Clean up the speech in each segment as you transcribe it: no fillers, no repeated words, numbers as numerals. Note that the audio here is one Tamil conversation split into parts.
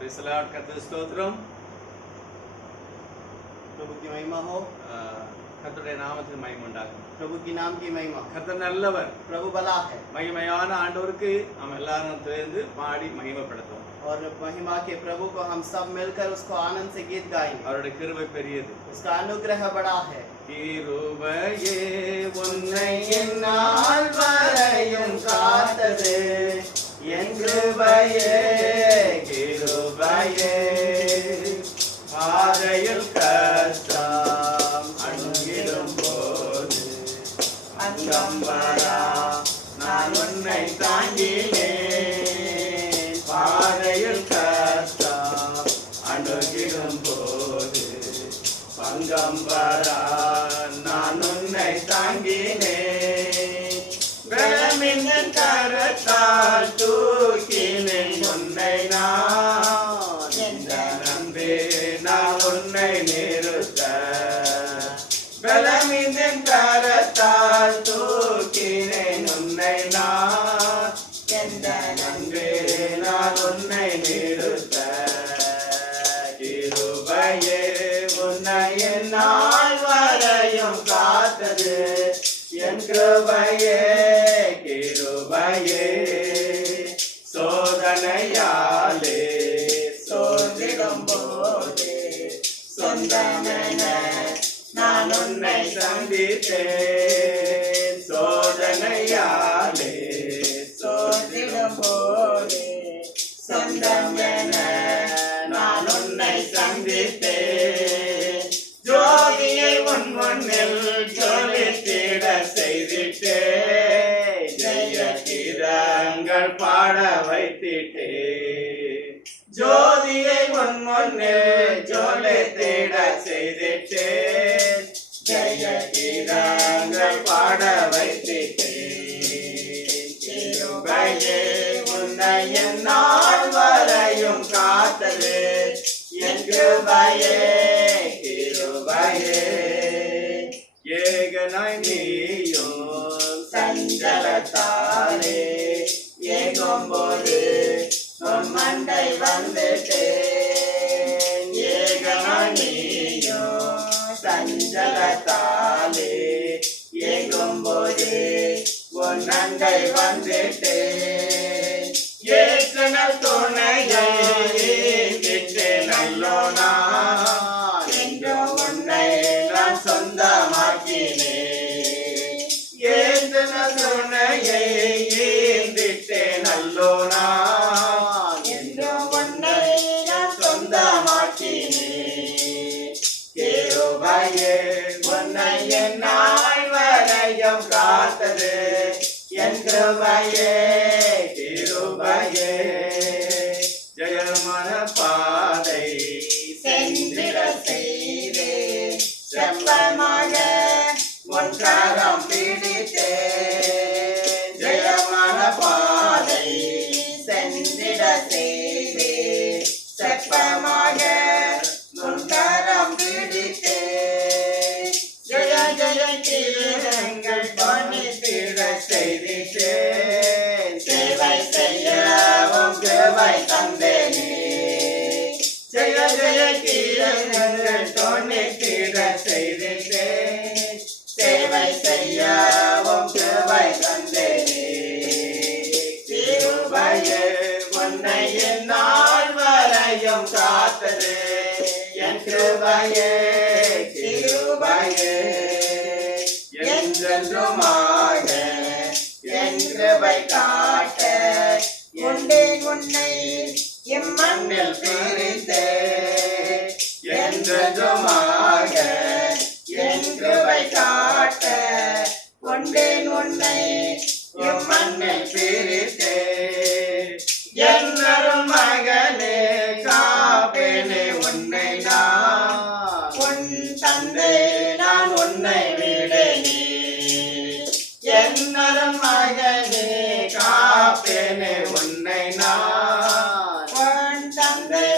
प्रेज़ द लॉर्ड கர்த்தருக்கு ஸ்தோத்திரம். प्रभु की महिमा हो। கர்த்தருடைய நாமத்துக்கு மகிமை உண்டாகும். प्रभु की नाम की महिमा। கர்த்தர் நல்லவர். प्रभु भला है। மகிமையான ஆண்டவருக்கு நாம் எல்லாரும் சேர்ந்து பாடி மகிமைப்படுத்துவோம். और महिमा के प्रभु को हम सब मिलकर उसको आनंद से गीत गाएंगे। அவருடைய கிருபை பெரியது. उसका अनुग्रह बड़ा है। கிருபையே உன்னை என்னால் வரையும் காத்தது என் கிருபையே கிருபையே பாதையில் கஷ்டம் அணுகிடும் போது அங்கம்பரா நான் உன்னை தாங்கினேன் பாதையில் கஷ்டம் அணுகிடும் போது பங்கம்பரா நான் உன்னை தாங்கினேன் பலமின் கரத்தால் தூக்கினேன் உன்னை நான் இந்த நம்பே நான் உன்னை நிறுத்த பலமின் கரத்தால் தூக்கினேன் உன்னை நான் எந்த நம்பே நான் உன்னை நிறுத்த கிருபையே உன்னை என்னால் வரையும் காத்தது என் கிருபையே கிருபையே சோதனையாலே சோதிடும் போதே சொந்தமென நான் உன்னை சந்தித்தேன் சோதனையாலே சோதிடும் போதே சொந்தமென நான் உன்னை சந்தித்தேன் ஜோதியை உன் முன்னில் ஜொலித்திட செய்திட்டே ஜெய கீதங்கள் பாட வைத்திட்டே ஜோதியை உன் முன்னில் ஜொலித்திட செய்திட்டே ஜெய கீதங்கள் பாட வைத்திட்டே கிருபையே உன்னை என்னால் வரையும் காத்தது என் கிருபையே கிருபையே ஏகனாய் நீயும் சஞ்சலத்தாலே ஏகும்போது உன் மண்டை வந்துட்டேன் ஏகனாய் நீயும் சஞ்சலத்தாலே ஏகும்போது உன் மண்டை வந்துட்டேன் ஏற்றனல் துணையை விட்டு நல்லோனா என்று உன்னை நான் சொந்தமாக்கினேன் ஏற்றனல் துணையை விட்டு நல்லோனா என்று உன்னை நான் சொந்தமாக்கினேன் கிருபையே உன்னை என்னால் வரையும் காத்தது என் கிருபையே கிருபையே ஜெயமான பாதை சென்றிட செய்தே செம்பமாக உன் கரம் பிடித்தே ஜெயமான பாதை சென்றிட செய்தே செப்பமாக உன் கரம் பிடித்தே ஜெய ஜெய கீதங்கள் பண்ணித்திட செய்திட்டே சேவை செய்யவும் கிருபை தந்தேனே ஜெய ஜெய கீதங்கள் தோன்றித்திட செய்திட்டே சேவை செய்யவும் கிருபை தந்தேனே கிருபையே உன்னை என்னால் வரையும் காத்தது என் கிருபையே கிருபையே என்றென்றுமாக என் கிருபை காட்ட உண்டேன் உன்னை இம்மண்ணில் பிரித்தே என்றென்றுமாக என் கிருபை காட்ட உண்டேன் உன்னை இம்மண்ணில் பிரித்தே என்னரும் மகனே காப்பேனே உன்னை நான் உன் தந்தை நான் உன்னை விடேனே என்னரும் மகனே காப்பேனே உன்னை நான் உன் தந்தை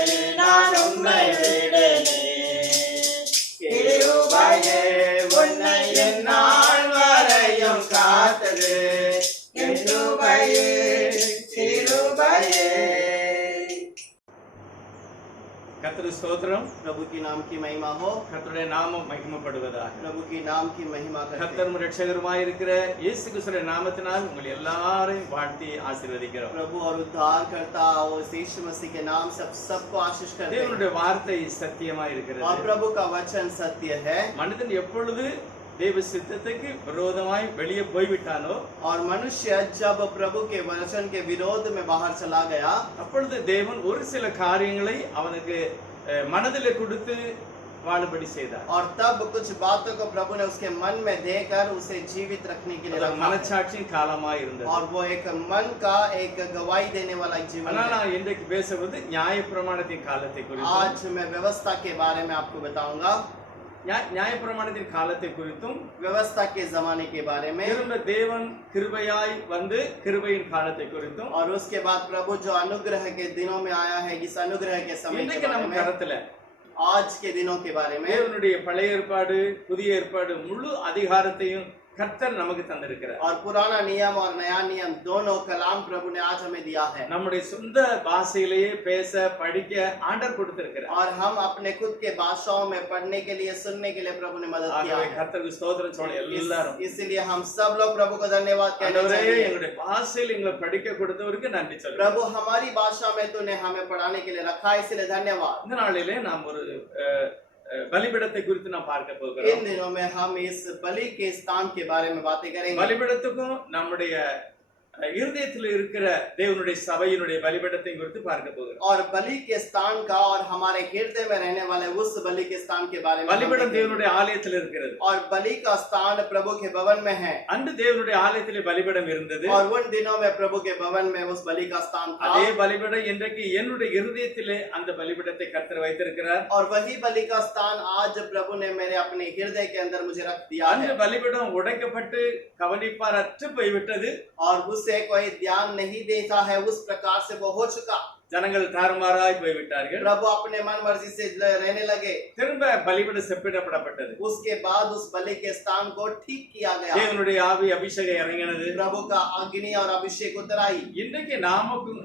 நான் உன்னை விடேனே கிருபையே உன்னை என்னால் வரையும் காத்தது என் கிருபையே கிருபையே கர்த்தருக்கு ஸ்தோத்திரம். प्रभु की नाम की महिमा हो, கர்த்தருடைய நாமம் மகிமைப்படுவதாக. प्रभु की नाम की महिमा करते हैं। கர்த்தரும் இரட்சகருமாய் இருக்கிற இயேசு கிறிஸ்துவின் நாமத்தினால் உங்கள் எல்லாரையும் வாழ்த்தி ஆசீர்வதிக்கிறோம். प्रभु और उद्धारकर्ता और यीशु मसीह के नाम से सबको आशीष करते हैं। தேவனுடைய வார்த்தை சத்தியமாய் இருக்கிறது. और प्रभु का वचन सत्य है। மனிதன் எப்பொழுது தேவ சித்தத்துக்கு விரோதமாய் வெளியே போய்விட்டானோ, और मनुष्य जब प्रभु के वचन के विरोध में बाहर चला गया, அப்பொழுது தேவன் ஒரு சில காரியங்களை அவனுக்கு மனதிலே கொடுத்து வாழும்படி செய்தார். और तब कुछ बातों को प्रभु ने उसके मन में देकर उसे जीवित रखने के लिए அது रखा। மனச்சாட்சியின் காலமாய் இருந்தது. और वो एक मन का एक गवाही देने वाला एक जीवन ஆனால் है। நான் இன்றைக்கு பேசுவது நியாயப்பிரமாணத்தின் காலத்தை குறித்து. आज मैं व्यवस्था के बारे में आपको बताऊंगा, நியாயப்பிரமாணத்தின் காலத்தை குறித்தும் व्यवस्था के जमाने के बारे में, திரும்ப தேவன் கிருபையாய் வந்து கிருபையின் காலத்தை குறித்தும். और उसके बाद प्रभु जो अनुग्रह के दिनों में आया है, इस अनुग्रह के समय के இன்றைக்கு बारे நம்ம में, கருத்துல आज के दिनों के बारे में, தேவனுடைய பழைய ஏற்பாடு புதிய ஏற்பாடு முழு அதிகாரத்தையும் கர்த்தர் நமக்கு தந்திருக்கிறார். और पुराना नियम और नया नियम दोनों कलाम प्रभु ने आज हमें दिया है। நம்முடைய சொந்த பாஷையிலேயே பேச படிக்க ஆண்டவர் கொடுத்திருக்கிறார். और हम अपने खुद के भाषाओं में पढ़ने के लिए, सुनने के लिए प्रभु ने मदद किया ஆகவே है। கர்த்தருக்கு ஸ்தோத்திரம் சொல்ல எல்லாரும் इसलिए हम सब लोग प्रभु को धन्यवाद कहना ஆண்டவரே चाहिए। எங்களுடைய பாஷையில் எங்களை படிக்க கொடுத்தவருக்கு நன்றி சொல்லுங்க. प्रभु हमारी भाषा में तूने हमें पढ़ाने के लिए रखा है, इसलिए धन्यवाद। இந்த நாளிலே நாம் ஒரு பலிபீடத்தை குறித்து நாம் பார்க்க इन போகிறோம். दिनों में हम इस बलि के स्थान के बारे में बातें करेंगे। பலிபீடத்துக்கும் நம்முடைய இருதயத்தில் இருக்கிற தேவனுடைய சபையினுடைய பலிபீடத்தை குறித்து பார்க்க போகிறோம். और बलि के स्थान का और हमारे हृदय में रहने वाले उस बलि के स्थान के बारे में हम பலிபீடம் देखेंगे। தேவனுடைய ஆலயத்தில் இருக்கிறது. और बलि का स्थान प्रभु के भवन में है। அன்று தேவனுடைய ஆலயத்திலே பலிபீடம் இருந்தது. और उन दिनों में प्रभु के भवन में उस बलि का स्थान था। அதே பலிபீடம் இன்றைக்கு என்னுடைய இருதயத்திலே அந்த பலிபீடத்தை கர்த்தர் வைத்திருக்கிறார். और वही बलि का स्थान आज प्रभु ने मेरे अपने हृदय के अंदर मुझे रख दिया அந்த है। பலிபீடம் உடைக்கப்பட்டு கவனிப்பாரற்று போய்விட்டது. और उसे कोई ध्यान नहीं देता है, उस प्रकार से वो हो चुका। ஜனங்கள் தாறுமாறாய் போய்விட்டார்கள். प्रभु अपने मन मर्जी से रहने लगे। திரும்ப பலிபீடம் செப்பிடப்படப்பட்டது. उसके बाद उस बलि के स्थान को ठीक किया गया। தேவனுடைய ஆவி அபிஷேகம் இறங்கினது. प्रभु का अग्नि और अभिषेक उतर आई। இன்றைக்கு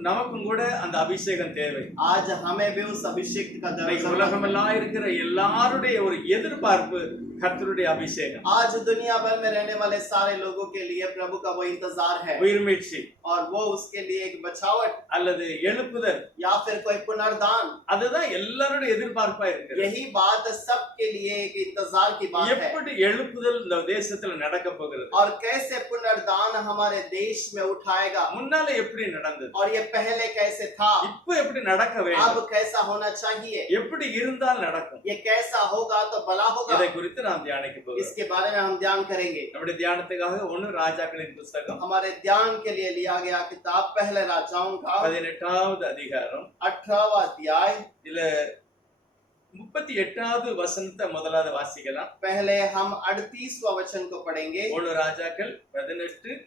நமக்கும் கூட அந்த அபிஷேகம் தேவை. आज हमें भी उस अभिषेक का இன்னைக்கு दर्शन। உலகமெல்லாம் இருக்கிற எல்லாருடைய ஒரு எதிர்பார்ப்பு கர்த்தருடைய அபிஷேகம். आज दुनिया भर में रहने वाले सारे लोगों के लिए प्रभु का वो इंतजार है। உயிர் மீட்சி और वो उसके लिए एक बचावट அல்லது எழுப்புதல், या फिर कोई पुनर्दान, அதுதான் எல்லாருடைய எதிர்பார்ப்பா இருக்கு. यही बात सबके लिए एक इंतजार की बात है। எப்படி எழுப்புதல் இந்த தேசத்துல நடக்க போகிறது, और कैसे पुनर्दान हमारे देश में उठाएगा, முன்னால எப்படி நடந்தது, और ये पहले कैसे था, இப்போ எப்படி நடக்க अब வேண்டும், कैसा होना चाहिए, எப்படி இருந்தால் நடக்கும், ये कैसा होगा तो भला होगा, இதை குறித்து நாம் தியானிக்க போகிறோம். इसके बारे में हम ध्यान करेंगे। நம்முடைய தியானத்துக்காக 1 ராஜாக்களின் புத்தகம் हमारे ध्यान के लिए लिया गया किताब पहले राजाओं का 18வது அதிகாரம் 18वां अध्याय। இதுல 38வது வசனத்தை முதலாவது வாசிக்கலாம். पहले हम 38वां वचन को पढ़ेंगे। 1 ராஜாக்கள் 18:38.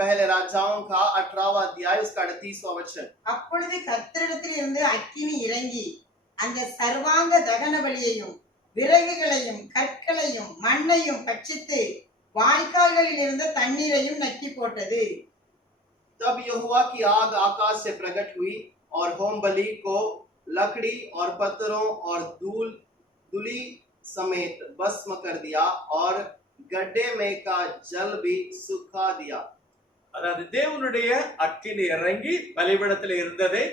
पहले राजाओं का 18वां अध्याय उसका 38वां वचन। அப்பொழுது கர்த்தரிடத்தில் இருந்து அக்கினி இறங்கி அந்த சர்வாங்க தகன பலியையும் விறகுகளையும் கற்களையும் மண்ணையும் பட்சித்து வாய்க்கால்களில் இருந்த தண்ணீரையும் நக்கி போட்டது. तब यहोवा की आग आकाश से प्रकट हुई और होम बलि को लकड़ी और पत्थरों और धूली समेत भस्म कर दिया और गड्ढे में का जल भी सुखा दिया। அதாவது தேவனுடைய அக்கினி இறங்கி பலிபீடத்தில் இருந்ததை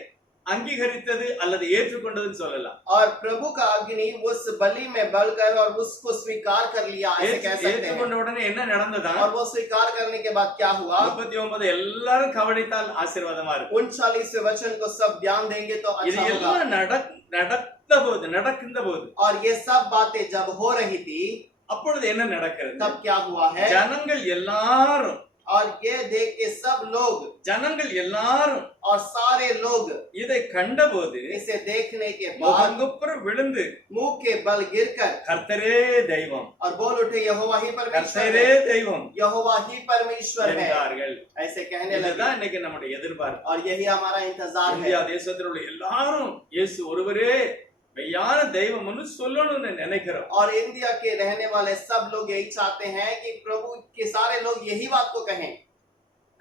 அங்கீகரித்தது அல்லது ஏற்றுக்கொண்டதுன்னு சொல்லலாம். और प्रभु का अग्नि उस बलि में बलकर और उसको स्वीकार कर लिया, ऐसे कह सकते हैं। ஏற்றுக்கொண்ட உடனே என்ன நடந்ததா? और वो स्वीकार करने के बाद क्या हुआ? 39 எல்லாரும் கவனித்தால் ஆசீர்வாதமா இருக்கும். 39वें वचन को सब ध्यान देंगे तो இது अच्छा होगा। எல்லாம் நடக்கின்ற போது और ये सब बातें जब हो रही थी அப்பொழுது என்ன நடக்கிறது? तब क्या हुआ है? ஜனங்கள் எல்லாரும் और ये देख के सब लोग और सारे लोग இதை கண்டபோது इसे देखने के बाद முகங்குப்புற விழுந்து मुंह के बल गिरकर கர்த்தரே தெய்வம், और बोल उठे यहोवा ही परमेश्वर கர்த்தரே है, தெய்வம் यहोवा ही परमेश्वर है, என்றார்கள். ऐसे कहने लगे। இதுதான் இன்னைக்கு நம்முடைய எதிர்பார்ப்பு. और यही हमारा इंतजार இந்தியா है। தேசத்தில் உள்ள எல்லாரும் இயேசு ஒருவரே மெய்யான தெய்வம்னு சொல்லணும்னு நினைக்கிறோம். और इंडिया के रहने वाले सब लोग यही चाहते हैं कि प्रभु के सारे लोग यही बात को कहें।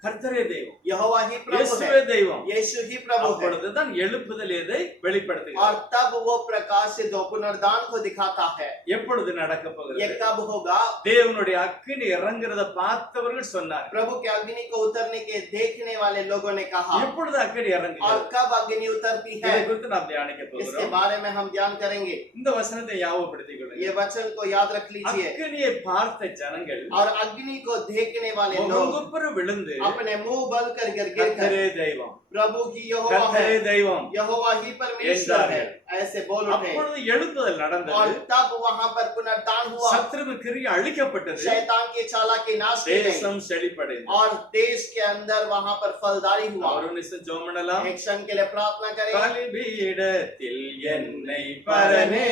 கர்த்தரே தெய்வம், यहोवा ही प्रभु இயேசுவே है, தெய்வம். यीशु ही प्रभु है। அப்பொழுதுதான் எழுப்புதல் எதை வெளிப்படுத்துகிறது? और तब वो प्रकाशित जो पुनरुद्धान को दिखाता है। எப்பொழுது நடக்க ये போகிறது? कब होगा? தேவனுடைய அக்கினி இறங்குறத பார்த்தவர்கள் சொன்னார். प्रभु के अग्नि को उतरने के देखने वाले लोगों ने कहा। எப்பொழுது அக்கினி और இறங்குகிறது? कब अग्नि उतरती है, இதை குறித்து நாம் தியானிக்க इसके போகிறோம். बारे में हम ध्यान करेंगे। இந்த வசனத்தை ஞாபகப்படுத்திக் கொள்ளுங்கள். ये वचन को याद रख लीजिए। அக்கினியை பார்த்த ஜனங்கள் और अग्नि को देखने वाले लोग முகங்குப்புற விழுந்து अपने मुंह बल कर गिर गिर कर கர்த்தரே தெய்வம், प्रभु ही यहोवा கர்த்தரே है, தெய்வம். यहोवा ही परमेश्वर है, ऐसे बोल उठे। அப்பொழுது எழுப்புதல் और நடந்தது. तब वहां पर पुनरुत्थान हुआ, சத்ருவின் கிரியை அழிக்கப்பட்டது. शैतान की चालाकी नाश की गई தேசம் செழிப்படைந்தது. और देश के अंदर वहां पर फलदारी हुआ। ஒரு நிமிஷம் ஜெபம் பண்ணலாம். एक क्षण के लिए प्रार्थना करें। பலிபீடத்தில் என்னை பரனே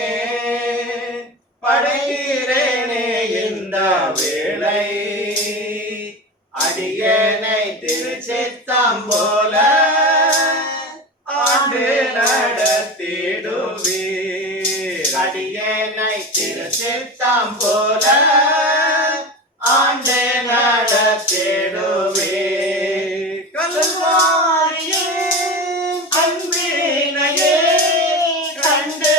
படைக்கிறேனே இந்த வேளை, அடியேனை திருச்சித்தம் போல ஆண்டு நடத்திடுவீர். அடியேனை திருச்சித்தம் போல ஆண்டு நடத்திடுவீர்। கல்வாரியின் அன்பினையே கண்டு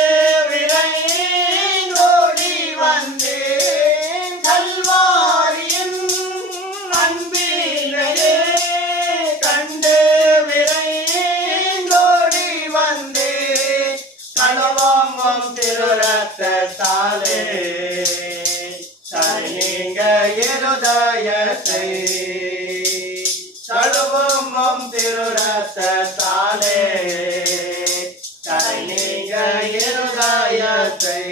விரைந்தோடி வந்தேன், கல்வாரியின் அன்பினையே கண்டு விரைந்தோடி வந்தேன், கனவாங்கும் திருரத்தத்தாலே நீங்க இருதயத்தை தழுவும் திருரத்தத்தாலே நீங்க இருதயத்தை।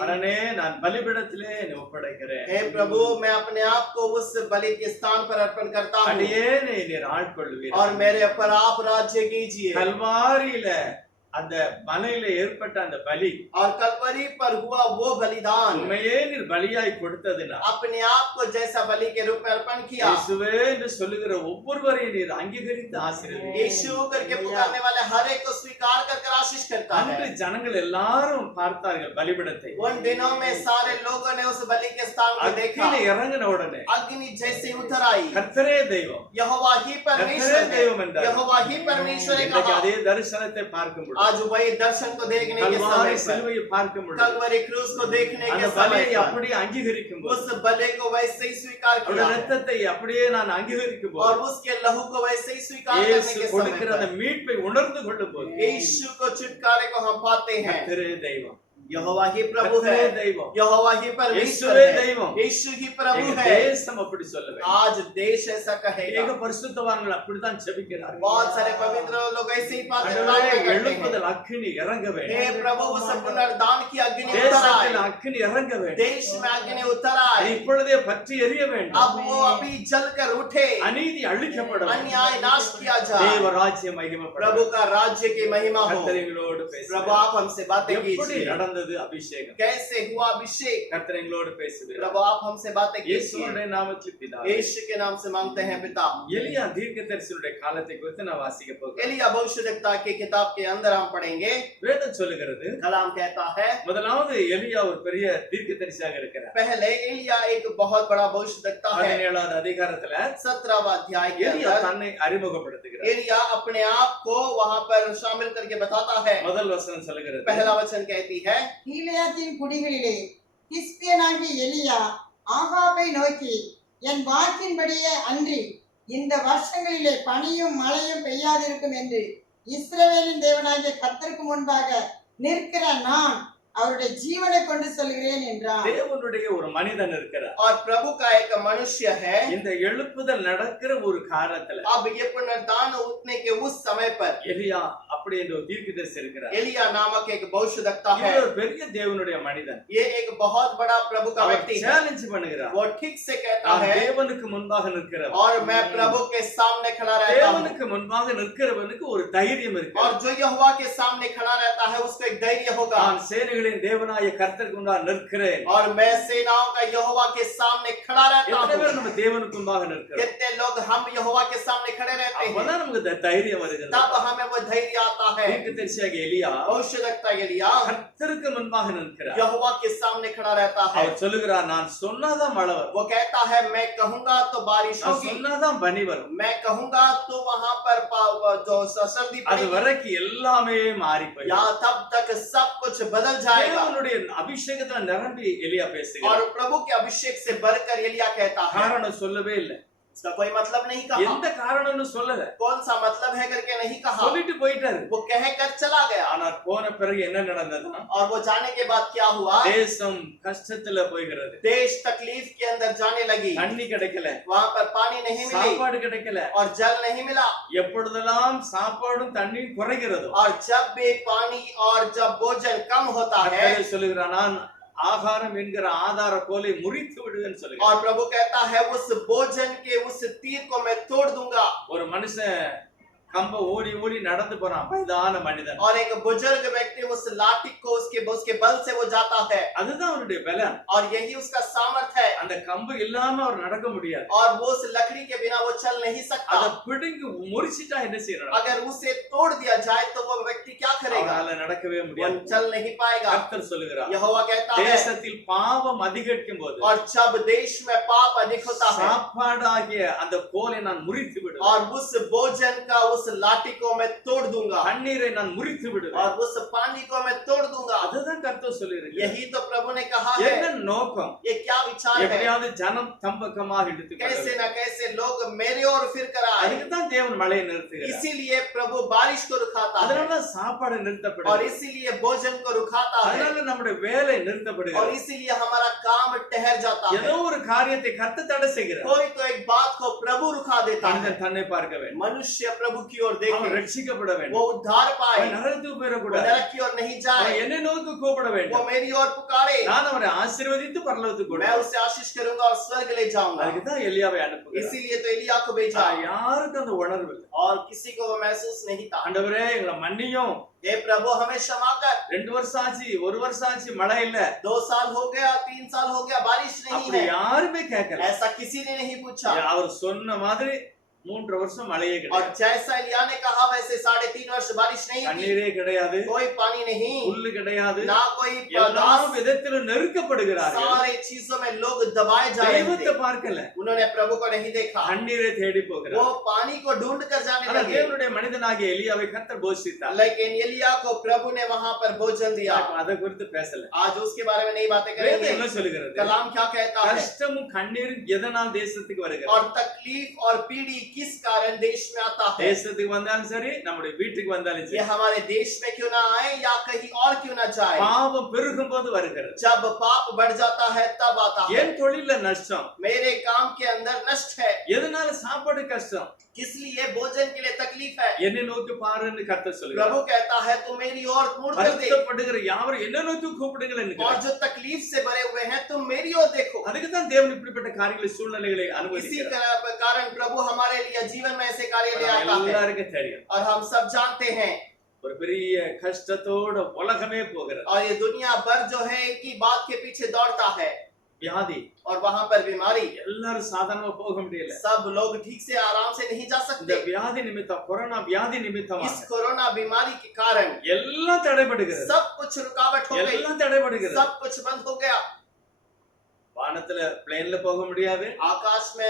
மரணே நான் பலிபீடத்திலே என்னை ஒப்படைக்கிறேன். हे प्रभु, मैं अपने आप को उस बलि के स्थान पर अर्पण करता हूँ அடியேனை நீர் ஆட்கொள்வீர். और मेरे ऊपर आप राज्य कीजिए। கல்வாரியில அந்த மலையில ஏற்பட்ட அந்த பலி और कलवरी पर हुआ वो बलिदान உண்மையே நீர் பலியாய் கொடுத்ததுனா अपने आप को जैसा बलि के रूप में अर्पण किया। இயேசுவே என்று சொல்லுகிற ஒவ்வொருவரையும் நீர் அங்கீகரித்து ஆசீர்வதியும். यीशु करके पुकारने वाले हर एक को स्वीकार कर आशीष करता அன்று है। ஜனங்கள் எல்லாரும் பார்த்தார்கள் பலிபீடத்தை. उन दिनों में सारे लोगों ने उस बलि के स्थान को देखा। அக்கினி இறங்கின உடனே अग्नि जैसे उतर आई, கர்த்தரே தெய்வம், यहोवा ही परमेश्वर கர்த்தரே है, தெய்வம் என்றார். यहोवा ही परमेश्वर है இன்றைக்கு कहा। அதே தரிசனத்தை பார்க்கும் பொழுது, आज वही दर्शन को देखने के கல்வாரி समय पर, சிலுவையை பார்க்கும் பொழுது, कलवरी क्रूस को देखने அந்த के समय பலியை पर, அப்படியே அங்கீகரிக்கும் போது, उस बलि को वैसे ही स्वीकार அவருடைய किया ரத்தத்தை அப்படியே நான் அங்கீகரிக்கும் और போது, उसके लहू को वैसे ही स्वीकार करने இயேசு के கொடுக்கிற समय அந்த पर மீட்பை உணர்ந்து கொள்ளும் போது, यीशु को छुटकारे को हम पाते हैं। கர்த்தரே தெய்வம், यहोवा ही प्रभु है, கர்த்தரே தெய்வம், यहोवा ही परमेश्वर இயேசுவே है, தெய்வம். यीशु ही प्रभु எங்க है। தேசம் அப்படி சொல்லுவேன். आज देश ऐसा कहेगा। ஏக பரிசுத்தவான்கள் அப்படித்தான் ஜெபிக்கிறார்கள். बहुत सारे पवित्र लोग ऐसे ही ஆண்டவரே, प्रार्थना करते हैं। எழுப்புதல் அக்கினி இறங்க வேண்டும். हे प्रभु, उस पुनरुद्धान की अग्नि उतर தேசத்தில் आए, அக்கினி இறங்க வேண்டும். देश में अग्नि उतर आए, இப்பொழுதே பற்றி எரிய வேண்டும். अब वो अभी जलकर उठे, அநீதி அழிக்கப்பட வேண்டும். अन्याय नाश किया जाए, தேவ ராஜ்யம் மகிமைப்பட प्रभु का राज्य की महिमा हो। கர்த்தரங்களோடு प्रभु பேசுகிறார். आप हमसे बातें எப்படி कीजिए। நடந்தது அபிஷேகம்? कैसे हुआ अभिषेक? கர்த்தரங்களோடு பேசுகிறார். प्रभु आप हमसे बातें कीजिए। இயேசுவுடைய நாமத்தில் பிதாவே. यीशु के नाम से मांगते हैं पिता। எலியா தீர்க்கதரிசியுடைய காலத்தை குறித்து நான் வாசிக்க போகிறேன். एलिया भविष्यवक्ता की किताब के अंदर हम पढ़ेंगे। வேதம் சொல்லுகிறது, कलाम कहता है, முதலாவது எலியா ஒரு பெரிய தீர்க்கதரிசியாக இருக்கிறார். पहले एलिया एक बहुत बड़ा भविष्यवक्ता है। 17வது அதிகாரத்துல 17वां अध्याय के எலியா अंदर தன்னை அறிமுகப்படுத்துகிறார். एलिया अपने आप को वहां पर शामिल करके बताता है। முதல் வசனம் சொல்லுகிறது, पहला वचन कहती है, கீலேயாத்தின் குடிகளிலே திஸ்பியனாகிய எலியா ஆகாபை நோக்கி, என் வாக்கின்படியே அன்றி இந்த வருஷங்களிலே பனியும் மழையும் பெய்யாதிருக்கும் என்று இஸ்ரவேலின் தேவனாகிய கர்த்தருக்கு முன்பாக நிற்கிற நான் அவருடைய ஜீவனை கொண்டு சொல்கிறேன் என்றார். தேவனுடைய ஒரு மனிதன் இருக்கிறார். और प्रभु का एक मनुष्य है। இந்த எழுப்புதல் நடக்கிற ஒரு காலத்துல अब ये पुनरुत्थान उठने के उस समय पर எலியா அப்படி என்ற ஒரு தீர்க்கதரிசி இருக்கிறார். एलिया नामक एक भविष्यवक्ता है। இவர் ஒரு பெரிய தேவனுடைய மனிதன். ये एक बहुत बड़ा प्रभु का அவர் व्यक्ति है। சேலஞ்ச் பண்ணுகிறார். वो ठीक से कहता நான் है, தேவனுக்கு முன்பாக நிற்கிறவன். और मैं प्रभु के सामने खड़ा रहता हूँ। தேவனுக்கு முன்பாக நிற்கிறவனுக்கு ஒரு தைரியம் இருக்கு. और जो यहोवा के सामने खड़ा रहता है उसको एक धैर्य होगा। நான் சேனைகளின் சேனைகளின் தேவனாய கர்த்தருக்கு முன்பாக நிற்கிறேன். और मैं सेनाओं का यहोवा के सामने खड़ा रहता எத்தனை हूँ। பேர் நம்ம தேவனுக்கு முன்பாக நிற்கிறோம்? कितने लोग हम यहोवा के सामने खड़े रहते हैं, அப்பதான் நமக்கு தைரியம் வருகிறது. तब हमें वो धैर्य आता है। தீர்க்கதரிசியாக எலியா भविष्यवक्ता एलिया கர்த்தருக்கு முன்பாக நிற்கிறார். यहोवा के सामने खड़ा रहता है। அவர் சொல்லுகிறார், நான் சொன்னாதான் மழை வரும், वो कहता है मैं कहूंगा तो बारिश நான் होगी, சொன்னாதான் பனி வரும். मैं कहूंगा तो वहां पर जो सर्दी அது पड़ेगी, வரைக்கும் எல்லாமே மாறி போயிடும். यहाँ तब तक सब कुछ बदल जाएगा। தேவனுடைய அபிஷேகத்துல நிரம்பி எலியா பேசுகிறார். और प्रभु के अभिषेक से बढ़कर एलिया कहता है। காரணம் சொல்லவே இல்லை. इसका कोई मतलब नहीं कहा, எந்த காரணம்னு சொல்லல, कौन सा मतलब है करके नहीं कहा, சொல்லிட்டு போயிட்டாரு. वो कहकर चला गया। ஆனா போன பிறகு என்ன நடந்ததுன்னா, और वो जाने के बाद क्या हुआ, தேசம் கஷ்டத்துல போகிறது. देश तकलीफ के अंदर जाने लगी, தண்ணி கிடைக்கல, वहां पर पानी नहीं मिली சாப்பாடு கிடைக்கல. और जल नहीं मिला। எப்பொழுதெல்லாம் சாப்பாடும் தண்ணியும் குறைகிறதோ, और जब भी पानी और जब भोजन कम होता है, கர்த்தர் சொல்லுகிறார், நான் ஆகாரம் என்கிற ஆதார கோலை முறித்து விடுவேன்னு சொல்லுகிறார். और प्रभु कहता है उस भोजन के उस तीर को मैं तोड़ दूंगा। ஒரு மனுஷன் கம்ப ஓடி ஓடி நடந்து போறான், வயதான மனிதன். और एक बुजुर्ग व्यक्ति उस लाठी को उसके बल से वो जाता है, அதுதான் அவருடைய பலம். और यही उसका सामर्थ है। அந்த கம்பு இல்லாம அவர் நடக்க முடியாது. और वो उस लकड़ी के बिना वो चल नहीं सकता। அத பிடுங்கி முறிச்சிட்டா என்ன செய்யணும்? अगर उसे तोड़ दिया जाए तो वो व्यक्ति क्या करेगा, அவரால நடக்கவே वो முடியாது. चल नहीं पाएगा। கர்த்தர் சொல்லுகிறார், यहोवा कहता है, தேசத்தில் பாவம் அதிகரிக்கும் போது और जब देश में पाप अधिक होता है, சாப்பாடாகிய அந்த கோலை நான் முறித்து விடுவேன், और उस भोजन का उस लाठी को मैं तोड़ दूंगा, தண்ணீரை நான் முறித்து விடுவேன். और उस पानी को मैं तोड़ दूंगा। அதுதான் கர்த்தர் சொல்லியிருக்கிறார். यही तो प्रभु ने कहा என்ன है। நோக்கம்? ये क्या विचार है, எப்படியாவது ஜனம் தம்பக்கமாக कैसे எடுத்துக்கொள்ள. न कैसे लोग मेरे ओर फिर कर आए। அதுக்கு தான் தேவன் மழையை நிறுத்துகிறார். इसीलिए प्रभु बारिश को रुकाता है, அதனால சாப்பாடு और நிறுத்தப்படுகிறது. इसीलिए भोजन को रुकाता है, அதனால நம்முடைய வேலை और நிறுத்தப்படுகிறது. इसीलिए हमारा काम ठहर जाता ஏதோ है। ஒரு காரியத்தை கர்த்தர் தடை செய்கிறார். कोई तो एक बात को प्रभु रुका देता है। மனிதன் தன்னை பார்க்க வேண்டும், मनुष्य प्रभु की ओर அவன் देखे, ரட்சிக்கப்பட वो வேண்டும், उद्धार पाए, அவன் நரகத்துக்கு वो போயிடக்கூடாது, नरक की ओर नहीं जाए, அவன் என்னை நோக்கி கூப்பிட वो வேண்டும். मेरी ओर पुकारे, நான் அவரை ஆசீர்வதித்து பரலோகத்துக்கு मैं கொடுப்பேன். उसे आशीष करूंगा और स्वर्ग ले जाऊंगा। அதுக்கு தான் எலியாவை அனுப்புகிறார். इसीलिए तो एलिया को भेजा, யாருக்கும் அந்த உணர்வு இல்லை. और किसी को वो महसूस नहीं था। ஆண்டவரே எங்களை மன்னியும், हे प्रभु हमें क्षमा कर, 2 வருஷம் ஆச்சு, 1 வருஷம் ஆச்சு, மழை இல்ல. 2 साल हो गया, 3 साल हो गया, बारिश नहीं அப்படி है, யாருமே கேட்கல. ऐसा किसी ने नहीं पूछा। அவர் சொன்ன மாதிரி 3 வருஷம் மழையே और கிடையாது, जैसा एलिया ने कहा वैसे 3.5 वर्ष बारिश नहीं थी, தண்ணீரே கிடையாது, कोई पानी नहीं, புல்லு கிடையாது, ना कोई எல்லா घास, விதத்திலும் நெருக்கப்படுகிறார்கள். सारे चीजों में लोग दबाए जा रहे தெய்வத்தை थे। பார்க்கல, उन्होंने प्रभु को नहीं देखा, தண்ணீரை தேடி போகிறார். वो पानी को ढूंढ कर जाने ஆனா लगे। தேவனுடைய மனிதனாகிய எலியாவை கர்த்தர் போஷித்தார். लेकिन एलिया को प्रभु ने वहां पर भोजन दिया। இப்ப அதை குறித்து பேசல. आज उसके बारे में नई बातें வேதம் करेंगे। என்ன சொல்லுகிறது? कलाम क्या कहता है, கஷ்டமும் கண்ணீரும் எதனால் தேசத்துக்கு வருகிறது? और तकलीफ और पीड़ी किस कारण देश में आता है। தேசத்துக்கு வந்தாலும் சரி, நம்முடைய வீட்டுக்கு வந்தாலும் ये சரி, हमारे देश में क्यों ना आए या कहीं और क्यों ना जाए, பாவம் பெருகும் போது வருகிறது. जब पाप बढ़ जाता है तब आता है। என் தொழில நஷ்டம், मेरे काम के अंदर नष्ट है, எதனால சாப்பாடு கஷ்டம்? किस लिए भोजन के लिए तकलीफ है। என்னை நோக்கி பாருன்னு கர்த்தர் சொல்லுகிறார். प्रभु कहता है तुम मेरी ओर मुड़ कर देख, வருத்தப்படுகிற யாவரும் என்ன நோக்கி கூப்பிடுங்கள் और என்கிறார். जो तकलीफ से भरे हुए हैं तुम मेरी ओर देखो। அதுக்கு தான் தேவன் இப்படிப்பட்ட காரியங்களை சூழ்நிலைகளை इसी அனுமதிக்கிறார். कारण प्रभु हमारे लिए जीवन में ऐसे कार्य ले आता है, எல்லாருக்கும் தெரியும், और हम सब जानते हैं। ஒரு பெரிய கஷ்டத்தோட உலகமே போகிறது. और ये दुनिया भर जो है एक ही बात के पीछे दौड़ता है, வியாதி, और वहां पर बीमारी, எல்லாரும் சாதாரணமா போக முடியல. सब लोग ठीक से आराम से नहीं जा இந்த सकते। வியாதி நிமித்தம், கொரோனா வியாதி நிமித்தமா इस कोरोना बीमारी के कारण எல்லாம் தடைபடுகிறது, सब कुछ रुकावट हो गई, எல்லாம் தடைபடுகிறது. सब कुछ बंद हो गया। வானத்துல பிளேன்ல போக முடியாது, आकाश में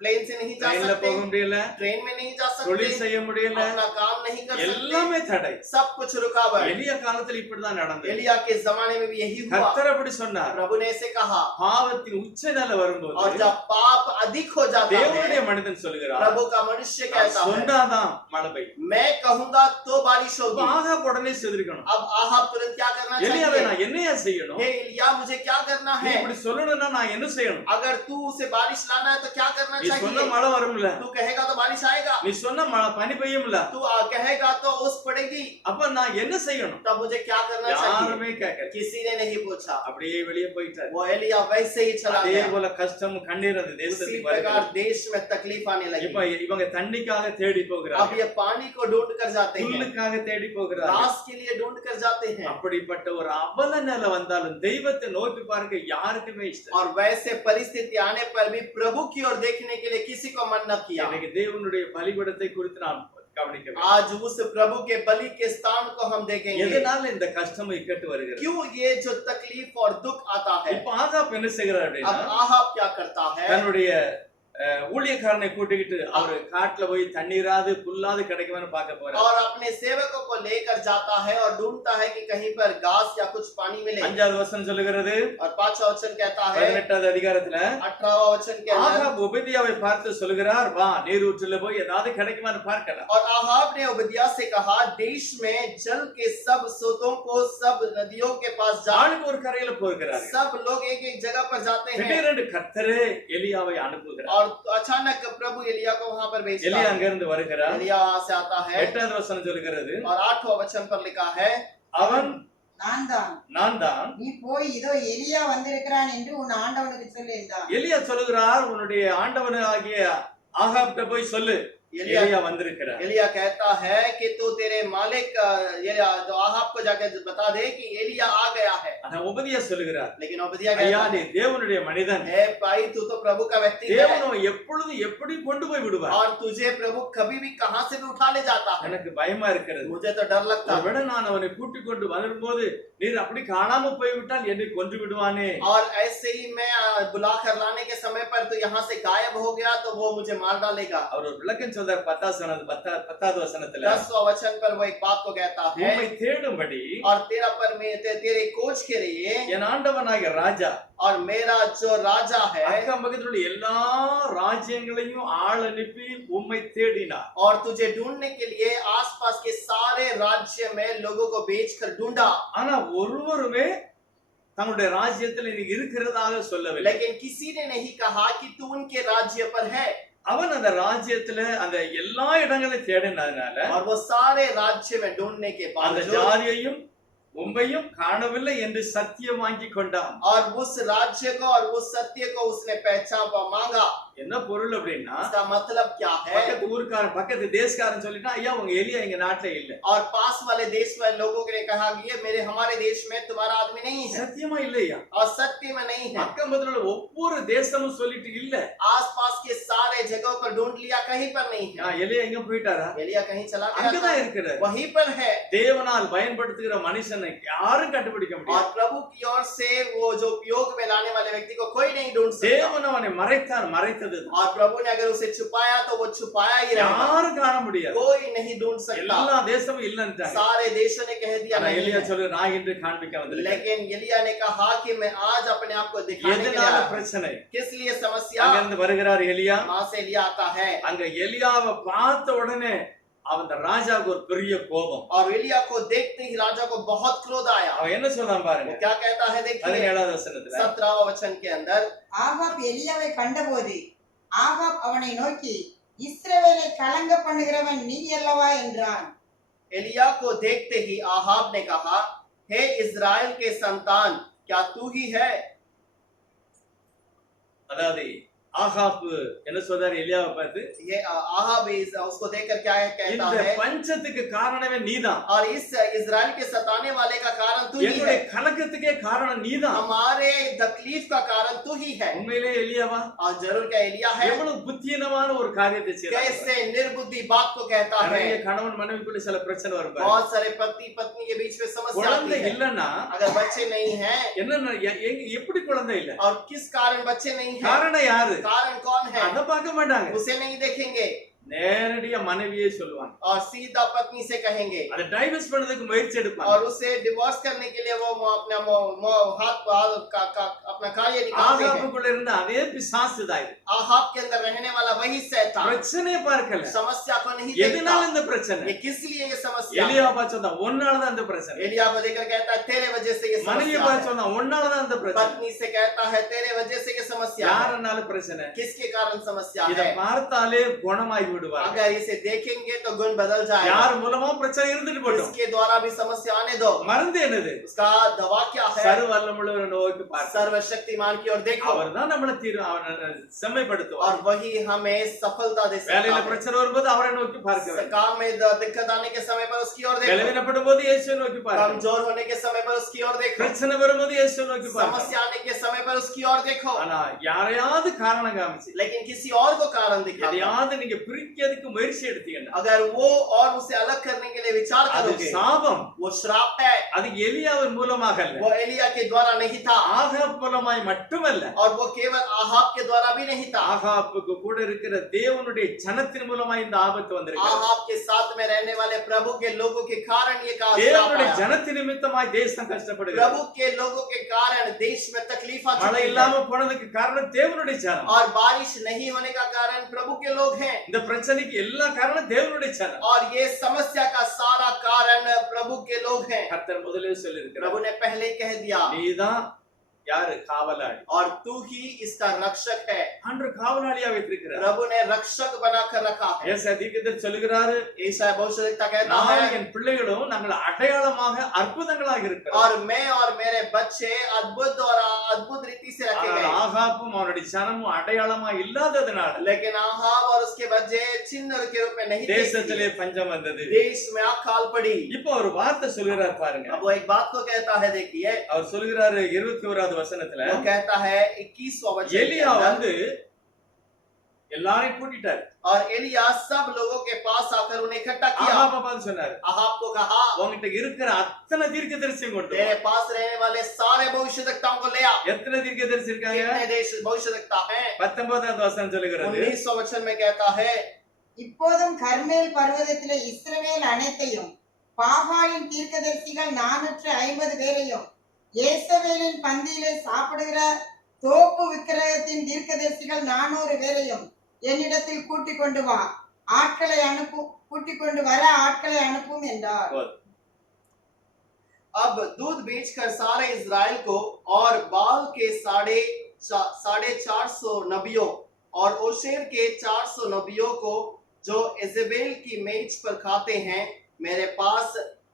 प्लेन से नहीं जा ட்ரெயின்ல सकते, போக முடியல, ट्रेन में नहीं जा தொழில் सकते, செய்ய முடியல, अपना काम नहीं कर सकते, எல்லாமே தடை. सब कुछ रुकावट। எலியா காலத்துல இப்படிதான் நடந்தது. एलिया के जमाने में भी यही हुआ। கர்த்தர் அப்படி சொன்னார். प्रभु ने ऐसे कहा, பாவத்தின் உச்ச நிலை और வரும்போது जब पाप अधिक हो जाता தேவனுடைய है, மனிதன் சொல்லுகிறார், प्रभु का मनुष्य कहता है சொன்னாதான் மழை பெய்யும். मैं कहूंगा तो बारिश होगी। ஆகாப் உடனே செதிரிக்கணும். अब आहाब तुरंत क्या करना எலியாவே चाहिए, நான் என்னையா செய்யணும்? हे एलिया मुझे क्या करना நீ है, இப்படி சொல்லணும்னா நான் என்ன செய்யணும்? अगर तू उसे बारिश लाना है तो क्या करना நீ சொன்ன चाहिए? மழை வரும்ல, तू कहेगा तो बारिश आएगा, நீ சொன்ன பனி பெய்யும்ல, तू कहेगा तो ओस पड़ेगी। அப்ப நான் என்ன செய்யணும்? तब मुझे क्या करना चाहिए? யாருமே கேட்கல. किसी ने नहीं पूछा। அப்படியே வெளியே போயிட்டாரு. वो एलिया वैसे ही चला அதே गया। போல கஷ்டம் கண்ணீர் அந்த उसी தேசத்துக்கு प्रकार வருகிறது. देश में तकलीफ आने लगी। இப்ப இவங்க தண்ணிக்காக தேடி अब போகிறாங்க, ये पानी को ढूंढ कर जाते हैं, புல்லுக்காக தேடி போகிறாங்க. घास के लिए ढूंढ कर जाते हैं। அப்படிப்பட்ட ஒரு அவல நிலை வந்தாலும் தெய்வத்தை நோக்கி பார்க்க யாருக்குமே இஷ்டம். और वैसे परिस्थिति आने पर भी प्रभु की ओर देखने के लिए किसी को मन न किया। இன்னைக்கு தேவனுடைய பலிபீடத்தை குறித்து நாம் கவனிக்க வேண்டும். आज उस प्रभु के बलि के स्थान को हम देखेंगे। எதனால இந்த கஷ்டம் இக்கட்டு வருகிறது? क्यों ये जो तकलीफ और दुख आता है? இப்ப ஆகாப் என்ன செய்கிறார் अब அப்படின்னா, आहाब क्या करता है? தன்னுடைய ஊழியக்காரனை கூட்டிக்கிட்டு அவரு காட்டுல போய் தண்ணீராது புல்லாது கிடைக்குமான்னு பார்க்க போறார். और अपने सेवकों को लेकर जाता है और ढूंढता है कि कहीं पर घास या कुछ पानी मिले। 5வது வசனம் சொல்லுகிறது, और 5वां वचन कहता है 18வது அதிகாரத்துல, 18वां वचन के अंदर, ஆகாப் ஒபதியாவை பார்த்து சொல்லுகிறார், வா நீரூற்றுல போய் ஏதாவது கிடைக்குமான்னு பார்க்கலாம். और आहाब ने ओबदिया से कहा, देश में जल के सब स्रोतों को, सब नदियों के पास जा। ஆளுக்கு ஒரு கரையில போகிறார். सब लोग एक एक जगह पर जाते हैं திடீரென்று கர்த்தரே எலியாவை அனுப்புகிறார். और अचानक प्रभु एलिया को वहां पर भेजता எலியா है। அங்க இருந்து வருகிறார். एलिया वहां से आता है 8வது வசனம் சொல்லுகிறது, और 8वां वचन पर लिखा है, அவன் நான் தான் தான் நீ போய் இதோ எலியா வந்திருக்கிறான் என்று உன் ஆண்டவனுக்கு சொல்லு என்றான். எலியா சொல்லுகிறார், உன்னுடைய ஆண்டவனாகிய ஆகாப்கிட்ட போய் சொல்லு, எலியா வந்திருக்கிறார். एलिया कहता है कि तू तेरे मालिक जो आहाब को जाकर बता दे कि एलिया आ गया है। ஆனா ஒபதியா சொல்லுகிறார், लेकिन ओबदिया ஐயா कहता நீ தேவனுடைய மனிதன், है, भाई तू तो प्रभु का व्यक्ति है தேவனோ எப்பொழுது எப்படி கொண்டு போய் விடுவார்? और तुझे प्रभु कभी भी कहां से भी उठा ले जाता है। எனக்கு பயமா இருக்கிறது. मुझे तो डर लगता है। ஒருவேளை நான் அவனை கூட்டிக் கொண்டு வரும்போது நீர் அப்படி காணாம போய்விட்டால் என்னை கொன்று விடுவானே. और ऐसे ही मैं बुला कर लाने के समय पर तो यहाँ से गायब हो गया तो वो मुझे मार डालेगा। அவர் ஒரு விளக்கம் சொல்றார் 10வது வசனத்துல, 10वां वचन पर वो एक बात को कहता है, உம்மை தேடும்படி और तेरे खोज के लिए என் ஆண்டவனாகிய ராஜா और मेरा जो राजा है அக்கம் பக்கத்தில் உள்ள எல்லா ராஜ்யங்களையும் ஆள் அனுப்பி உம்மை தேடினார். और तुझे ढूंढने के लिए आसपास के सारे राज्य में लोगों को भेजकर ढूंढा। ஆனா ஒருவருமே தங்களுடைய ராஜ்யத்தில் நீ இருக்கிறதாக சொல்லவில்லை. लेकिन किसी ने नहीं कहा कि तू उनके राज्य पर है। அவன் அந்த ராஜ்யத்துல அந்த எல்லா இடங்களையும் தேடினதுனால और वो सारे राज्य में ढूंढने के அந்த बावजूद ஜாதியையும் உம்மையும் காணவில்லை என்று சத்தியம் வாங்கி கொண்டான். और उस राज्य को और उस सत्य को उसने पहचान मांगा। என்ன பொருள் அப்படின்னா, इसका मतलब क्या है? பக்கத்து ஊர்க்காரன் பக்கத்து தேசக்காரன் சொல்லிட்டா, ஐயா உங்க எலியா எங்க நாட்டுல இல்ல. और पास वाले देश वाले लोगों के लिए कहा कि ये हमारे देश में तुम्हारा आदमी नहीं है। சத்தியமா இல்லையா? और सत्य में नहीं है। பக்கம் பக்கத்துல உள்ள ஒவ்வொரு தேசமும் சொல்லிட்டு இல்ல, आसपास के सारे जगहों पर ढूंढ लिया, कहीं पर नहीं है। எலியா எங்க போயிட்டாரா? एलिया कहीं चला गया था, அங்கதான் இருக்கிறார். वहीं पर है। தேவனால் பயன்படுத்துகிற மனுஷனை யாரும் கண்டுபிடிக்க और முடியாது. प्रभु की ओर से वो जो उपयोग में लाने वाले व्यक्ति को कोई नहीं ढूंढ सकता। தேவன் அவனை மறைத்தார், மறைத்தது और प्रभु ने अगर उसे छुपाया तो वो छुपाया ही रहेगा, யாரும் காண முடியாது. कोई नहीं ढूंढ सकता। எல்லா தேசமும் இல்லன்றாங்க. सारे देशों ने कह दिया ஆனா नहीं எலியா है। சொல்லு, நான் இன்று காண்பிக்க வந்திருக்கேன். लेकिन एलिया ने कहा कि मैं आज अपने आप को दिखाने के लिए எதனால आया हूं। பிரச்சனை? किस लिए समस्या? அங்க இருந்து வருகிறார் எலியா. वहां से एलिया आता है அங்க எலியாவை பார்த்த உடனே அந்த ராஜாவுக்கு ஒரு பெரிய கோபம். और एलिया को देखते ही राजा को बहुत क्रोध आया। அவன் என்ன சொல்றான் वो பாருங்க, क्या कहता है देखिए 17வது வசனத்துல, 17वां वचन के अंदर, ஆகாப் எலியாவை கண்டபோது ஆகாப் அவனை நோக்கி இஸ்ரவேலை கலங்க பண்ணுகிறவன் நீ அல்லவா என்றான். एलिया को देखते ही आहाब ने कहा, हे इज़राइल के संतान, क्या तू ही है? அதாவது ஆகாப் என்ன சொல்றாரு எலியாவை பார்த்து, ये आहाब उसको देखकर क्या कहता இந்த है, பஞ்சத்துக்கு காரணமே நீதான், और इस इज़राइल के सताने वाले का कारण तू ही என்னுடைய है, கலக்கத்துக்கே காரணம் நீதான். हमारे तकलीफ का कारण तू ही है। உண்மையிலே எலியாவா? और जरूर क्या एलिया है? எவ்வளவு புத்தியீனமான ஒரு காரியத்தை செய்றார். कैसे निर्बुद्धि बात को कहता है। நிறைய கணவன் மனைவிக்குள்ள சில பிரச்சனை வரும் பாருங்க. बहुत सारे पति पत्नी के बीच में समस्या आती குழந்தை है। இல்லன்னா अगर बच्चे नहीं हैं, என்ன எப்படி குழந்தை இல்ல? और किस कारण बच्चे नहीं हैं, காரணம் யாரு? कारण कौन है, அத பார்க்க மாட்டாங்க. उसे नहीं देखेंगे நேரடியா மனைவியே சொல்லுவாங்க. और सीधा पत्नी से कहेंगे அத டைவர்ஸ் பண்ணதுக்கு முயற்சி எடுப்பாங்க. और उसे डिवोर्स करने के लिए वो अपना हाथ अपने अपना कार्य निकालते हैं। ஆகாபுக்குள்ள இருந்த அதே பிசாசு தான் இது. आहाब के अंदर रहने वाला वही शैतान பிரச்சனையை பார்க்கல. समस्या को नहीं எதனால देखता। இந்த பிரச்சனை? ये किस लिए ये समस्या है? எலியா பார்த்து சொன்னா உன்னால தான் இந்த பிரச்சனை. एलिया को देखकर कहता है तेरे वजह से ये மனைவி समस्या பார்த்து है। சொன்னா உன்னால தான் இந்த பிரச்சனை. पत्नी से कहता है तेरे वजह से ये समस्या है। யாரனால பிரச்சனை? किसके कारण समस्या இத है? பார்த்தாலே குணமாகி விடுவார். अगर इसे देखेंगे तो गुण बदल जाएगा। யார் மூலமா பிரச்சனை இருந்துட்டு போட்டும். इसके द्वारा भी समस्या आने दो। மருந்து என்னது? उसका दवा क्या है? சர்வ வல்லமையுள்ளவரை நோக்கி பாருங்க. सर्वशक्तिमान की ओर देखो அவர்தான் நம்மள செம்மைப்படுத்துவார். और वही हमें सफलता दे सकता வேலையில है। பிரச்சனை வரும்போது அவரை நோக்கி பார்க்க வேண்டும். काम में दिक्कत आने के समय पर उसकी ओर देखो। பலவீனப்படும் போது இயேசுவை நோக்கி பார்க்க வேண்டும். कमजोर होने के समय पर उसकी ओर देखो। பிரச்சனை வரும்போது இயேசுவை நோக்கி பார்க்க வேண்டும். समस्या आने के समय पर उसकी ओर देखो। ஆனா யாரையாவது காரணம் காமிச்சு लेकिन किसी और को कारण दिखाओ। எதையாவது நீங்க பிரிக்கிறதுக்கு முயற்சி எடுத்தீங்கன்னா अगर वो और उसे अलग करने के लिए विचार அது करोगे சாபம். वो श्राप है। அது எலியாவின் மூலமாக அல்ல, वो एलिया के द्वारा नहीं था ஆகாப் மூலமாய் மட்டுமல்ல, और वो केवल आहाब के द्वारा भी नहीं था। ஆகாப்புக்கு கூட இருக்கிற தேவனுடைய ஜனத்தின் மூலமாய் இந்த ஆபத்து வந்திருக்கு. आहाब के साथ में रहने वाले प्रभु के लोगों के कारण ये श्राप தேவனுடைய आया। ஜனத்தின் நிமித்தமாய் தேசம் கஷ்டப்படுகிறது. प्रभु के लोगों के कारण देश में तकलीफ आ மழை चुकी है இல்லாம போனதுக்கு காரணம் தேவனுடைய ஜனம். और बारिश नहीं होने का कारण प्रभु के लोग हैं இந்த பிரச்சனைக்கு எல்லா காரணம் தேவனுடைய ஜனம். और ये समस्या का सारा कारण प्रभु के लोग हैं। கர்த்தர் முதலே சொல்லியிருக்கிறார், प्रभु ने पहले ही कह दिया நீதான் யாரு? காவலாளி. और तू ही इसका रक्षक है। ஆண்டவர் காவலாளியா வைத்திருக்கிறார். प्रभु ने रक्षक बनाकर रखा है। ஏசாயா தீர்க்கதரிசி சொல்லுகிறாரு, ईसाया भविष्यद्वक्ता कहता நான் है என் பிள்ளைகளும் நாங்கள் அடையாளமாக அற்புதங்களாக இருக்கிறோம். और मैं और मेरे बच्चे अद्भुत रीति से रखे ஆனால் गए। ஆகாப்பும் அவனுடைய ஜனமும் அடையாளமா இல்லாததுனால लेकिन आहाब और उसके बच्चे चिन्ह के रूप में नहीं தேசத்திலே देखते। பஞ்சம் வந்தது. देश में अकाल पड़ी। இப்போ ஒரு வார்த்தை சொல்கிறார் பாருங்க. अब वो एक बात को कहता है, देखिए அவர் சொல்கிறாரு 21வது வசனத்துல, वो कहता है 21वां वचन के எலியா अंदर, வந்து எல்லாரையும் கூட்டிட்டார். और एलिया सब लोगों के पास आकर उन्हें इकट्ठा किया। ஆகாபை பார்த்து சொன்னாரு, आहाब को कहा உன்கிட்ட இருக்கிற அத்தனை தீர்க்கதரிசியும் கொண்டு வா. तेरे पास रहने वाले सारे भविष्यद्वक्ताओं को ले आ। எத்தனை தீர்க்கதரிசி இருக்காங்க? कितने देश भविष्यद्वक्ता हैं? 19வது வசனம் சொல்லுகிறது, 19वां वचन में कहता है, இப்போதும் கர்மேல் பர்வதத்திலே இஸ்ரவேல் அனைத்தையும் பாகாலின் தீர்க்கதரிசிகள் 450 பேரையும் ஏசவேலின் பந்தியிலே சாப்பிடுகிற தோப்பு விக்கிரகத்தின் தீர்க்கதரிசிகள் 400 பேரையும் என்னிடத்தில் கூட்டிக் கொண்டு வா, கூட்டிக் கொண்டு வர ஆட்களை அனுப்பும் என்றார். अब दूध बेचकर सारे इज़राइल को और बाल के 450 नबियों और ओशेर के 400 नबियों को जो इजेबेल की मेज पर खाते हैं मेरे पास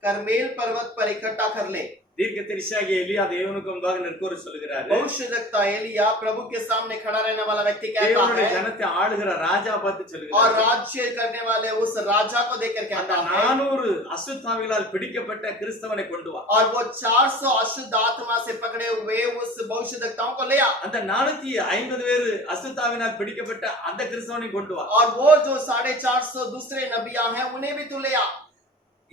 करमेल पर्वत पर इकट्ठा कर ले। தீர்க்கதரிசியாகிய எலியா தேவனுக்கு முன்பாக நிற்கோரு சொல்லுகிறாரு, भविष्यद्वक्ता एलिया प्रभु के सामने खड़ा रहने वाला व्यक्ति कहता தேவனுடைய है ஜனத்தை ஆளுகிற ராஜா பார்த்து और சொல்லுகிறாரு, राज्य करने वाले उस राजा को देखकर அந்த कहता है 400 அசுத்தாவிகளால் பிடிக்கப்பட்ட கிறிஸ்தவனை கொண்டு வா. और वो 400 अशुद्ध आत्मा से पकड़े हुए उस भविष्यद्वक्ताओं को ले आ। அந்த 450 பேர் அசுத்தாவினால் பிடிக்கப்பட்ட அந்த கிறிஸ்தவனை கொண்டு வா. और वो जो 450 दूसरे नबियां हैं उन्हें भी तू ले आ।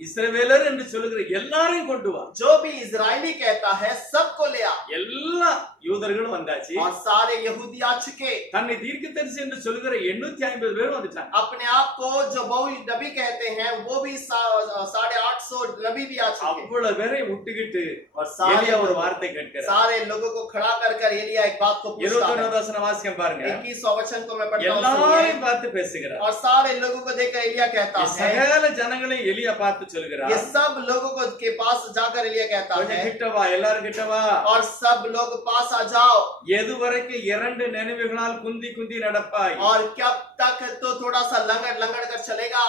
இஸ்ரவேலர் என்று சொல்லுகிற எல்லாரையும் கொண்டு வா. जो भी इजरायली कहता है सबको ले आ। எல்லா யூதர்களும் வந்தாச்சு. और सारे यहूदी आ चुके। தன்னை தீர்க்கதரிசி என்று சொல்லுகிற 850 பேர் வந்துட்டாங்க. अपने आप को जो बहु नबी कहते हैं वो भी 850 नबी भी आ चुके। அவ்வளவு பேரை விட்டுக்கிட்டு और सारे எலியா ஒரு வார்த்தை கேட்கிறார். सारे लोगों को खड़ा कर एलिया एक बात को पूछता है। 21வது வசனம் வாசிக்க பாருங்க. 21वां वचन को मैं पढ़ता हूं, எல்லாரையும் பார்த்து பேசுகிறார். और सारे लोगों को देखकर एलिया कहता है, சகல ஜனங்களையும் எலியா பார்த்து சொல்லுகிறார், ये सब लोगों को के पास जाकर एलिया कहता கொஞ்சம் है, கிட்ட வா, எல்லாரும் கிட்ட வா. और सब लोग पास आ जाओ। எதுவரைக்கும் 2 நினைவுகளால் குந்தி குந்தி நடப்பாய்? और कब तक तो थोड़ा सा लंगड़ लंगड़ कर चलेगा?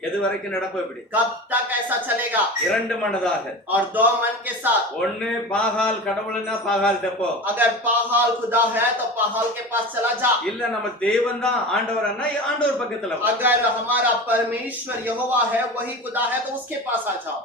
எதுவரைக்கும் நடப்ப இப்படி? कब तक ऐसा चलेगा? 2 மனதாக. और 2 मन के साथ। ஒன்னு பாகால் கடவுள்னா பாகால் தப்போ, अगर पाहाल खुदा है तो पाहाल के पास चला जा। இல்ல நம்ம தேவன் தான் ஆண்டவர்னா ஆண்டவர் பக்கத்துல வா. अगर हमारा परमेश्वर यहोवा है वही खुदा है तो उसके पास आ जाओ।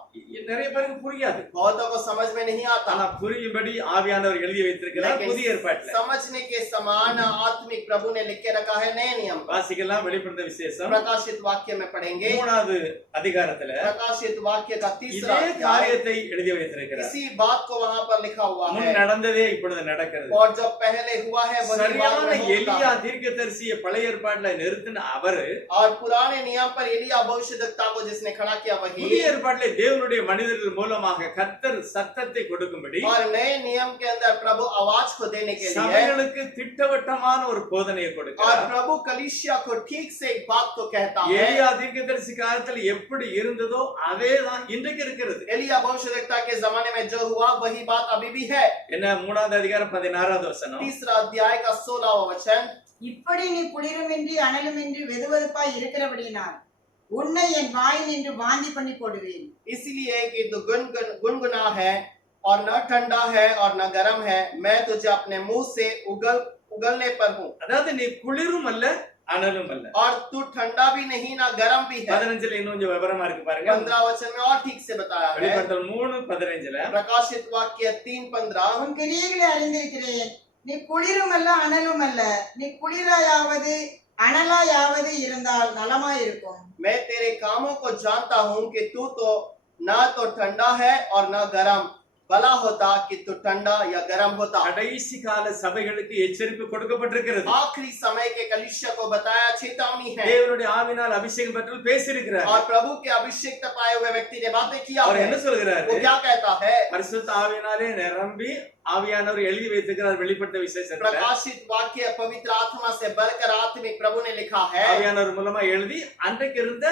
நிறைய பேருக்கு புரியாது. बहुतों को समझ में नहीं आता। ஆனா புரியும்படி ஆவியானவர் எழுதி வைத்திருக்கிறார் लेकिन புதிய ஏற்பாட்டுல. समझने के समान आत्मिक प्रभु ने लिख के रखा है नए नियम। வாசிக்கலாம் வெளிப்படுத்த விசேஷம் प्रकाशित वाक्य में पढ़ेंगे 13வது அதிகாரத்துல प्रकाशित वाक्य का तीसरा இதே अध्याय காரியத்தை எழுதி வைத்திருக்கிறார். इसी बात को वहां पर लिखा हुआ முன் है நடந்ததே இப்பொழுது நடக்கிறது. और जो पहले हुआ है वही बाद சரியான में होगा। எலியா தீர்க்கதரிசியை பழைய ஏற்பாட்டுல நிறுத்தின அவரு और पुराने नियम पर एलिया भविष्यद्वक्ता को जिसने खड़ा किया वही, புதிய ஏற்பாட்டிலே தேவனுடைய மனிதர்கள் மூலமாக கர்த்தர் சத்தத்தை கொடுக்கும்படி और नए नियम के अंदर प्रभु आवाज को देने के लिए சபைகளுக்கு திட்டவட்டமான ஒரு போதனையை और கொடுக்கிறார். प्रभु कलीसिया को ठीक से एक बात को कहता है। எலியா தீர்க்கதரிசி காலத்துல எப்படி இருந்ததோ அதேதான் இன்றைக்கு இருக்கிறது. एलिया भविष्यद्वक्ता के जमाने में जो हुआ वही बात अभी भी है। என்ன 3வது அதிகாரம் 16வது வசனம். तीसरा अध्याय का 16वां वचन, இப்படி நீ குளிருமின்றி அனலுமின்றி வெதுவெதுப்பாய் இருக்கிறபடியினால் உன்னை என் வாயில் நின்று வாந்தி பண்ணி போடுவேன். इसलिए कि तू गुनगुना है और न ठंडा है और न गर्म है, मैं तुझे अपने मुंह से उगलने पर हूँ। அதாவது நீ குளிரும் அல்ல அனலும் அல்ல. और तू ठंडा भी नहीं ना गर्म भी है। 15ல இன்னும் கொஞ்சம் விவரமா இருக்கு பாருங்க. 15 वचन में और ठीक से बताया है। வெளிப்படுத்தல் 3:15ல प्रकाशित वाक्य 3:15, உன் கிரியைகளை அறிந்திருக்கிறேன். நீ குளிரும் அல்ல அனலும் அல்ல. நீ குளிராயாவது அனலாயாவது இருந்தால் நலமாயிருக்கும். मैं तेरे कामों को जानता हूँ कि तू तो ना तो ठंडा है और न गर्म, भला होता कि तू ठंडा या गर्म होता। கடைசி கால சபைகளுக்கு எச்சரிப்பு கொடுக்கப்பட்டிருக்கிறது. आखिरी समय के कलीसिया को बताया, चेतावनी है। தேவனுடைய ஆவினால் அபிஷேகம் பெற்று பேசியிருக்கிறார். और प्रभु के अभिषेक पाए हुए व्यक्ति ने बातें किया அவர் है। என்ன சொல்கிறாரு? वो क्या कहता है? பரிசுத்த ஆவியினாலே நிரம்பி ஆவியானவர் எழுதி வைத்திருக்கிறார் வெளிப்படுத்த விசேஷத்துல. प्रकाशित वाक्य पवित्र आत्मा से बढ़कर आत्मिक प्रभु ने लिखा है ஆவியானவர் மூலமா எழுதி அன்றைக்கு இருந்த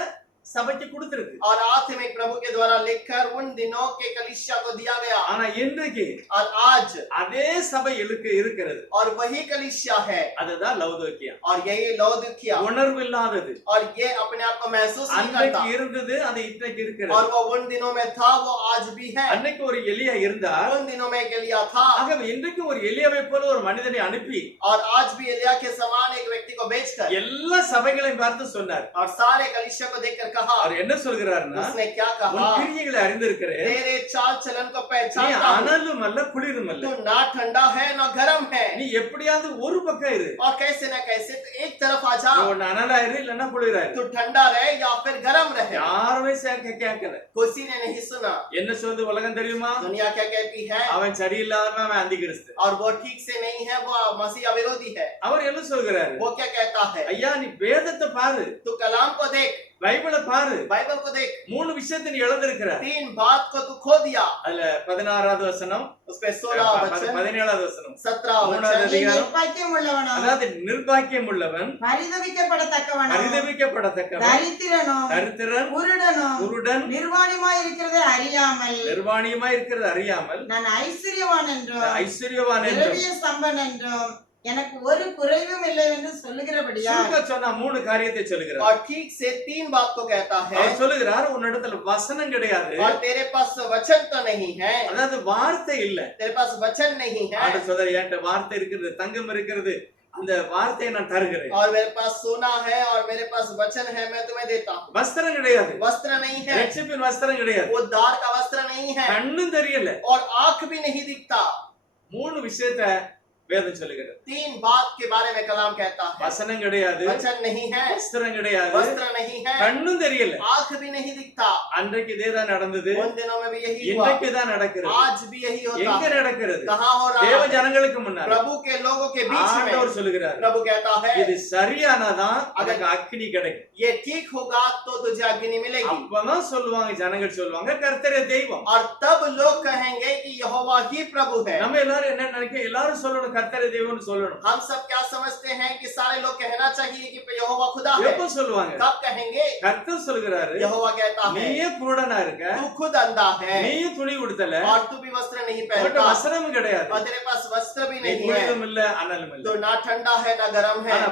சபைக்கு கொடுத்திருக்கு. और आत्मिक प्रभु के द्वारा लिखकर उन दिनों के कलीसिया को दिया गया। ஆனா இன்றைக்கு और आज அதே சபை இருக்கிறது. और वही कलीसिया है, அதுதான் லவுதோக்கியா. और यही लौदीकिया। உணர்வு இல்லாதது. और ये अपने आप को महसूस नहीं அன்றைக்கு करता, இருந்தது அது இன்றைக்கு இருக்கிறது. और वो उन दिनों में था, वो आज भी है। அன்னைக்கு ஒரு எலியா இருந்தார். उन दिनों में एक एलिया था, ஆகவே இன்றைக்கு ஒரு எலியாவை போல ஒரு மனிதனை அனுப்பி और आज भी एलिया के समान एक व्यक्ति को भेजकर எல்லா சபைகளையும் பார்த்து சொன்னார். और सारे कलीसिया को देखकर कहा, அவர் என்ன சொல்கிறாருன்னா, उसने क्या உன் कहा? கிரியைகளை அறிந்திருக்கிறேன். तेरे चाल चलन को நீ पहचानता हूं। அனலும் அல்ல குளிரும் அல்ல. तू ना ठंडा है ना गर्म है, நீ எப்படியாவது ஒரு பக்கம் இரு. और कैसे ना कैसे तो एक तरफ आ जा। ஒன்னு அனலாயிரு இல்லன்னா குளிராயிரு. तू ठंडा रहे या फिर गर्म रहे। யாருமே கேட்கல. किसी ने नहीं सुना। என்ன சொல்லுது உலகம் தெரியுமா? दुनिया क्या कहती है? அவன் சரியில்லாம அவன் அந்தி கிறிஸ்து. और वो ठीक से नहीं है, वो मसीह विरोधी है। அவர் என்ன சொல்கிறாரு? वो क्या कहता है? ஐயா நீ வேதத்தை பாரு, तू कलाम को देख, பைபிளை பாரு. बाइबल को देख, 3 விஷயத்தை நீ இழந்திருக்கிற. 3 बात को तू खो दिया। அதுல 16வது வசனம், उस पे 16 वचन, 17வது வசனம், 17 மூணாவது वचन, நீ அதிகாரம். நிர்பாக்கியம் உள்ளவனோ அதாவது நிர்பாக்கியம் உள்ளவன், பரிதவிக்கப்படத்தக்கவனோ பரிதவிக்கப்படத்தக்கவன், தரித்திரனோ தரித்திரன், குருடனோ குருடன், நிர்வாணிமாய் இருக்கிறதை அறியாமல் நிர்வாணியமா இருக்கிறது அறியாமல், நான் ஐஸ்வர்யவான் என்றும் ஐஸ்வர்யவான் என்றும், திரவிய சம்பன் என்றும் எனக்கு ஒரு குறைவும் இல்லை என்று சொல்லுகிறபடியா சுருக்க சொன்னா 3 காரியத்தை சொல்லுகிறார். और ठीक से 3 बात को कहता है। அவர் சொல்லுகிறார் உன்னிடத்துல வசனம் கிடையாது. और तेरे पास वचन तो नहीं है, அதாவது வார்த்தை இல்ல. तेरे पास वचन नहीं है। ஆண்டவர் சொல்றார் என்கிட்ட வார்த்தை இருக்கிறது, தங்கம் இருக்கிறது, அந்த வார்த்தையை நான் தருகிறேன். और मेरे पास सोना है और मेरे पास वचन है, मैं तुम्हें देता हूँ। வஸ்திரம் கிடையாது, वस्त्र नहीं है, ரட்சிப்பின் வஸ்திரம் கிடையாது, वो दार का वस्त्र नहीं है, கண்ணும் தெரியல. और आंख भी नहीं दिखता। 3 விஷயத்தை வேதம் சொல்லுகிறது. 3 बात के बारे में कलाम कहता है। வசனம் கிடையாது, वचन नहीं है, வஸ்திரம் கிடையாது, वस्त्र नहीं है, கண்ணும் தெரியல. आंख भी नहीं दिखता। அன்றைக்கு இதேதான் நடந்தது, उन दिनों में भी यही हुआ, இன்றைக்கு தான் நடக்கிறது. आज भी यही எங்க होता है। நடக்கிறது? कहाँ हो தேவ रहा है? ஜனங்களுக்கு முன்னாடி प्रभु के लोगों के बीच में। ஆண்டவர் சொல்லுகிறார் प्रभु कहता है இது சரியானதான் அதுக்கு அக்கினி கிடைக்கும். ये ठीक होगा तो तुझे अग्नि मिलेगी। அப்பதான் சொல்லுவாங்க, ஜனங்கள் சொல்லுவாங்க கர்த்தரே தெய்வம். और तब लोग कहेंगे कि यहोवा ही प्रभु है। நம்ம எல்லாரும் என்ன நினைக்க, எல்லாரும் சொல்லணும் கர்த்தரே தெய்வம்னு சொல்லணும். हम सब क्या समझते हैं कि सारे लोग कहना चाहिए कि यहोवा खुदा है। எப்ப சொல்லுவாங்க? कब कहेंगे? கர்த்தர் சொல்கிறாரு यहोवा कहता है நீயே குருடனா இருக்க, तू खुद अंधा है நீயும் துணி உடுத்தல, और तू भी वस्त्र नहीं உன்கிட்ட पहनता வஸ்திரமும் கிடையாது, और तेरे पास वस्त्र भी நீ नहीं है, குளிரும் இல்ல அனலும் இல்ல. तो ना ठंडा है ना गर्म है। ஆனா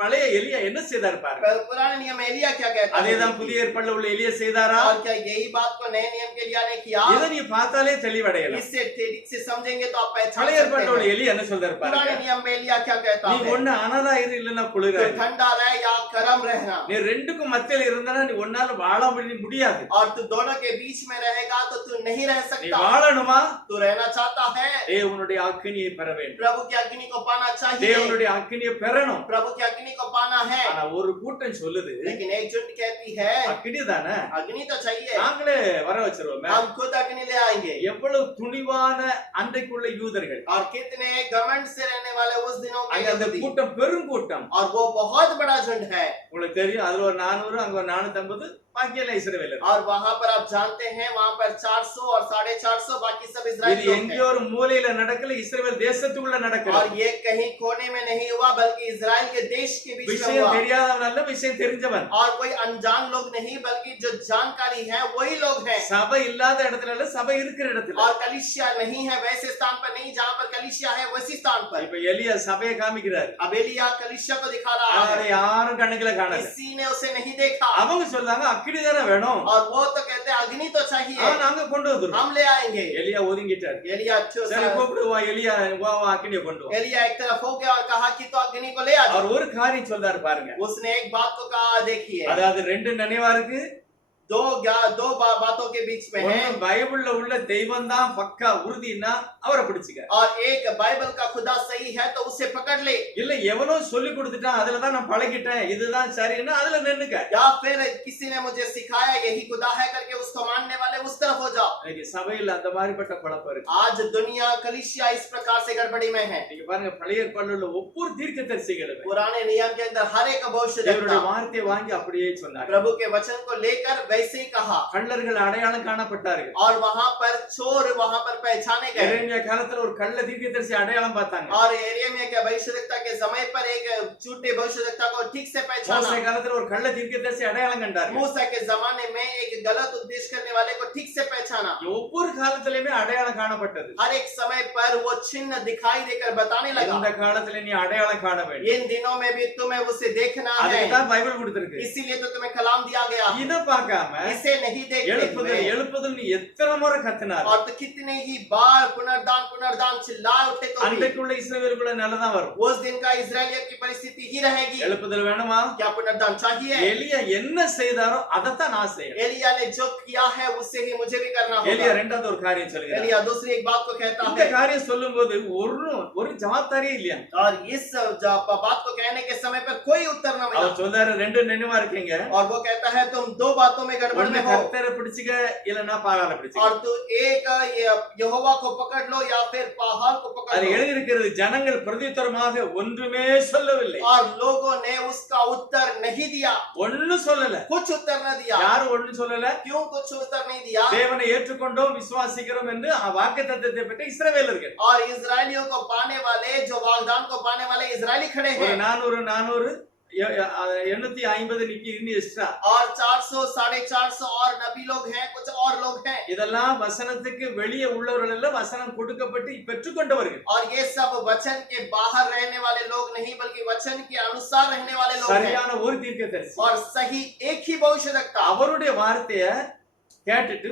பழைய எலியா என்ன செய்தார் பாருங்க. पुराने नियम में एलिया क्या कहता है? அதேதான் புதிய ஏற்பாடுல உள்ள எலியா செய்தாரா? और क्या यही बात को नए नियम के एलिया ने किया? இதை நீ பார்த்தாலே தெளிவடையலாம். इससे ठीक से समझेंगे तो आप पहचान பழைய सकते ஏற்பாட்டோட हैं। எலி என்ன சொல்றாரு पुराने பாருங்க, नियम में एलिया क्या कहता நீ है? ஒண்ணு அனலா இரு இல்லன்னா तो குளிரா இரு. ठंडा रहे या गर्म रहना, நீ ரெண்டுக்கும் மத்தியில இருந்தா நீ ஒன்னால வாழ முடியாது. और तू दोनों के बीच में रहेगा तो तू नहीं रह நீ सकता। வாழணுமா, तू रहना चाहता है, தேவனுடைய அக்கினியை பெற வேண்டும். प्रभु की अग्नि को पाना चाहिए, தேவனுடைய அக்கினியை பெறணும். प्रभु की अग्नि को पाना है। ஆனா ஒரு கூட்டம் சொல்லுது, लेकिन एक झुंड कहती है அக்கினி தானே अग्नि तो चाहिए, நாங்களே வர வச்சிருவோமே. हम खुद अग्नि ले आएंगे। எவ்வளவு துணிவான அன்றைக்குள்ள யூதர்கள், और कितने घमंड से रहने वाले उस दिनों के அங்க அந்த यहूदी, கூட்டம் பெருங்கூட்டம். और वो बहुत बड़ा झुंड है। உங்களுக்கு தெரியும், அதுல ஒரு 400 அங்க ஒரு 450, பாக்கி எல்லாம் இஸ்ரவேலர். और वहां पर आप जानते हैं वहां पर 400 और 450 बाकी सब இது इजरायली लोग எங்கேயோ हैं। ஒரு மூலையில நடக்கல, இஸ்ரவேல் தேசத்துக்குள்ள और நடக்கிறது. ये कहीं कोने में नहीं हुआ बल्कि इजराइल के देश के बीच में விஷயம் हुआ। தெரியாதவன் அல்ல, விஷயம் தெரிஞ்சவன். और कोई अनजान लोग नहीं बल्कि जो जानकारी है वही लोग हैं। சபை இல்லாத இடத்துல இல்ல, சபை இருக்கிற இடத்துல. और कलीसिया नहीं है वैसे स्थान पर नहीं जहां पर कलीसिया है वैसी स्थान पर। இப்ப எலியா சபையை காமிக்கிறார், अब एलिया कलीसिया को दिखा रहा அதை है, யாரும் கண்ணுக்குள்ள காணல. किसी ने उसे नहीं देखा। அவங்க சொல்றாங்க அக்கினி தானே வேணும், और वो तो कहते हैं अग्नि तो चाहिए, நாங்க கொண்டு வந்துருவோம். हम ले आएंगे। எலியா ஒதுங்கிட்டார். एलिया சரி கூப்பிடுவா எலியா, வா வா அக்கினியை கொண்டு வா. एलिया एक तरफ हो गया और कहा कि तो अग्नि को ले आ जाओ। அவர் ஒரு காரியம் சொல்றாரு பாருங்க, उसने एक बात को कहा, देखिए அதாவது ரெண்டு நினைவா இருக்கு. दो बातों के बीच में है। ஒண்ணு பைபிள்ல உள்ள தெய்வம் தான் பக்கா உறுதினா அவரை பிடிச்சுக்க, और एक बाइबल का खुदा सही है तो उसे पकड़ ले, இல்ல எவனோ சொல்லி கொடுத்துட்டான் அதுலதான் நான் பழகிட்டேன் இதுதான் சரின்னா அதுல நின்னுக்க. या फिर किसी ने मुझे सिखाया यही खुदा है करके उसको मानने वाले उस तरफ हो जाओ। இன்னைக்கு சபையில அந்த மாதிரிப்பட்ட குழப்பம் இருக்கு. आज दुनिया कलीसिया इस प्रकार से गड़बड़ी में है। நீங்க பாருங்க, பழைய ஏற்பாடுல உள்ள ஒவ்வொரு தீர்க்கதரிசிகளும் पुराने नियम के अंदर हर एक தேவனுடைய भविष्यद्वक्ता வார்த்தையை வாங்கி அப்படியே சொன்னாங்க. प्रभु के वचन को लेकर वैसे ही कहा। கள்ளர்கள் அடையாளம் காணப்பட்டார்கள். और वहां पर चोर वहां पर पहचाने गए। எரேமியா காலத்துல ஒரு கள்ள தீர்க்கதரிசி அடையாளம் பார்த்தாங்க. और यिर्मयाह के भविष्यद्वक्ता के समय पर एक झूठे भविष्यद्वक्ता को ठीक से पहचाना। மோசே காலத்துல ஒரு கள்ள தீர்க்கதரிசி அடையாளம் கண்டார்கள். मूसा के जमाने में एक गलत उपदेश करने वाले को ठीक से पहचाना। ஒவ்வொரு காலத்திலயுமே அடையாளம் காணப்பட்டது. हर एक समय पर वो चिन्ह दिखाई देकर बताने लगा। இந்த காலத்துல நீ அடையாளம் காண வேண்டும். इन दिनों में भी तुम्हें उसे देखना है, அதுக்கு தான் பைபிள் கொடுத்திருக்கு. इसीलिए तो तुम्हें कलाम दिया गया। இத பார்க்காம इसे नहीं देखते எழுப்புதல் हुए எழுப்புதல் நீ எத்தனை முறை கத்தினார், और तो कितने ही बार पुनर्दान चिल्लाए उठे तो भी அன்றைக்குள்ள இஸ்ரவேலுக்குள்ள நல்லதான் வரும். उस दिन का इजराइलियों की परिस्थिति ही रहेगी। எழுப்புதல் வேணுமா? क्या पुनर्दान चाहिए? எலியா என்ன செய்தாரோ அதைத்தான் நான் செய்யணும். एलिया ने जो किया है उससे ही मुझे भी करना எலியா होगा। ரெண்டாவது ஒரு காரியம் சொல்லுகிறார். एलिया दूसरी एक बात को कहता இந்த है, காரியம் சொல்லும்போது ஒரு ஜவாப்தாரியே இல்லையா. और इस बात को कहने के समय पर कोई उत्तर न मिला। அவர் சொல்றாரு ரெண்டு நினைவா இருக்கீங்க, और वो कहता है तुम दो बातों में गड़बड़ ஒண்ணு में हो, கர்த்தரை பிடிச்சுக்க இல்லன்னா பாகாலை பிடிச்சுக்க. और तू एक यहोवा को पकड़ लो या फिर पहाड़ को पकड़ அது लो। எழுதி இருக்கிறது, ஜனங்கள் பிரதியுத்தரமாக ஒன்றுமே சொல்லவில்லை. और लोगों ने उसका उत्तर नहीं दिया, ஒண்ணு சொல்லல. कुछ उत्तर न दिया। யாரும் ஒண்ணு சொல்லல. क्यों कुछ उत्तर नहीं दिया? தேவனை ஏற்றுக்கொண்டோம் விசுவாசிக்கிறோம் என்று வாக்குத்தத்தத்தை பெற்ற இஸ்ரவேலர்கள் और इजरायलियों को पाने वाले, जो वागदान को पाने वाले इजरायली खड़े ஒரு हैं। 400 850 நிக்கி இன்னும் எக்ஸ்ட்ரா. और 400 450 और नबी लोग हैं, कुछ और लोग हैं। இதெல்லாம் வசனத்துக்கு வெளியே உள்ளவர்கள் அல்ல, வசனம் கொடுக்கப்பட்டு பெற்றுக்கொண்டவர்கள். और ये सब वचन के बाहर रहने वाले लोग नहीं बल्कि वचन के अनुसार रहने वाले लोग हैं। சரியான ஒரு தீர்க்கதரிசி और सही एक ही भविष्यद्वक्ता, அவருடைய வார்த்தைய கேட்டுட்டு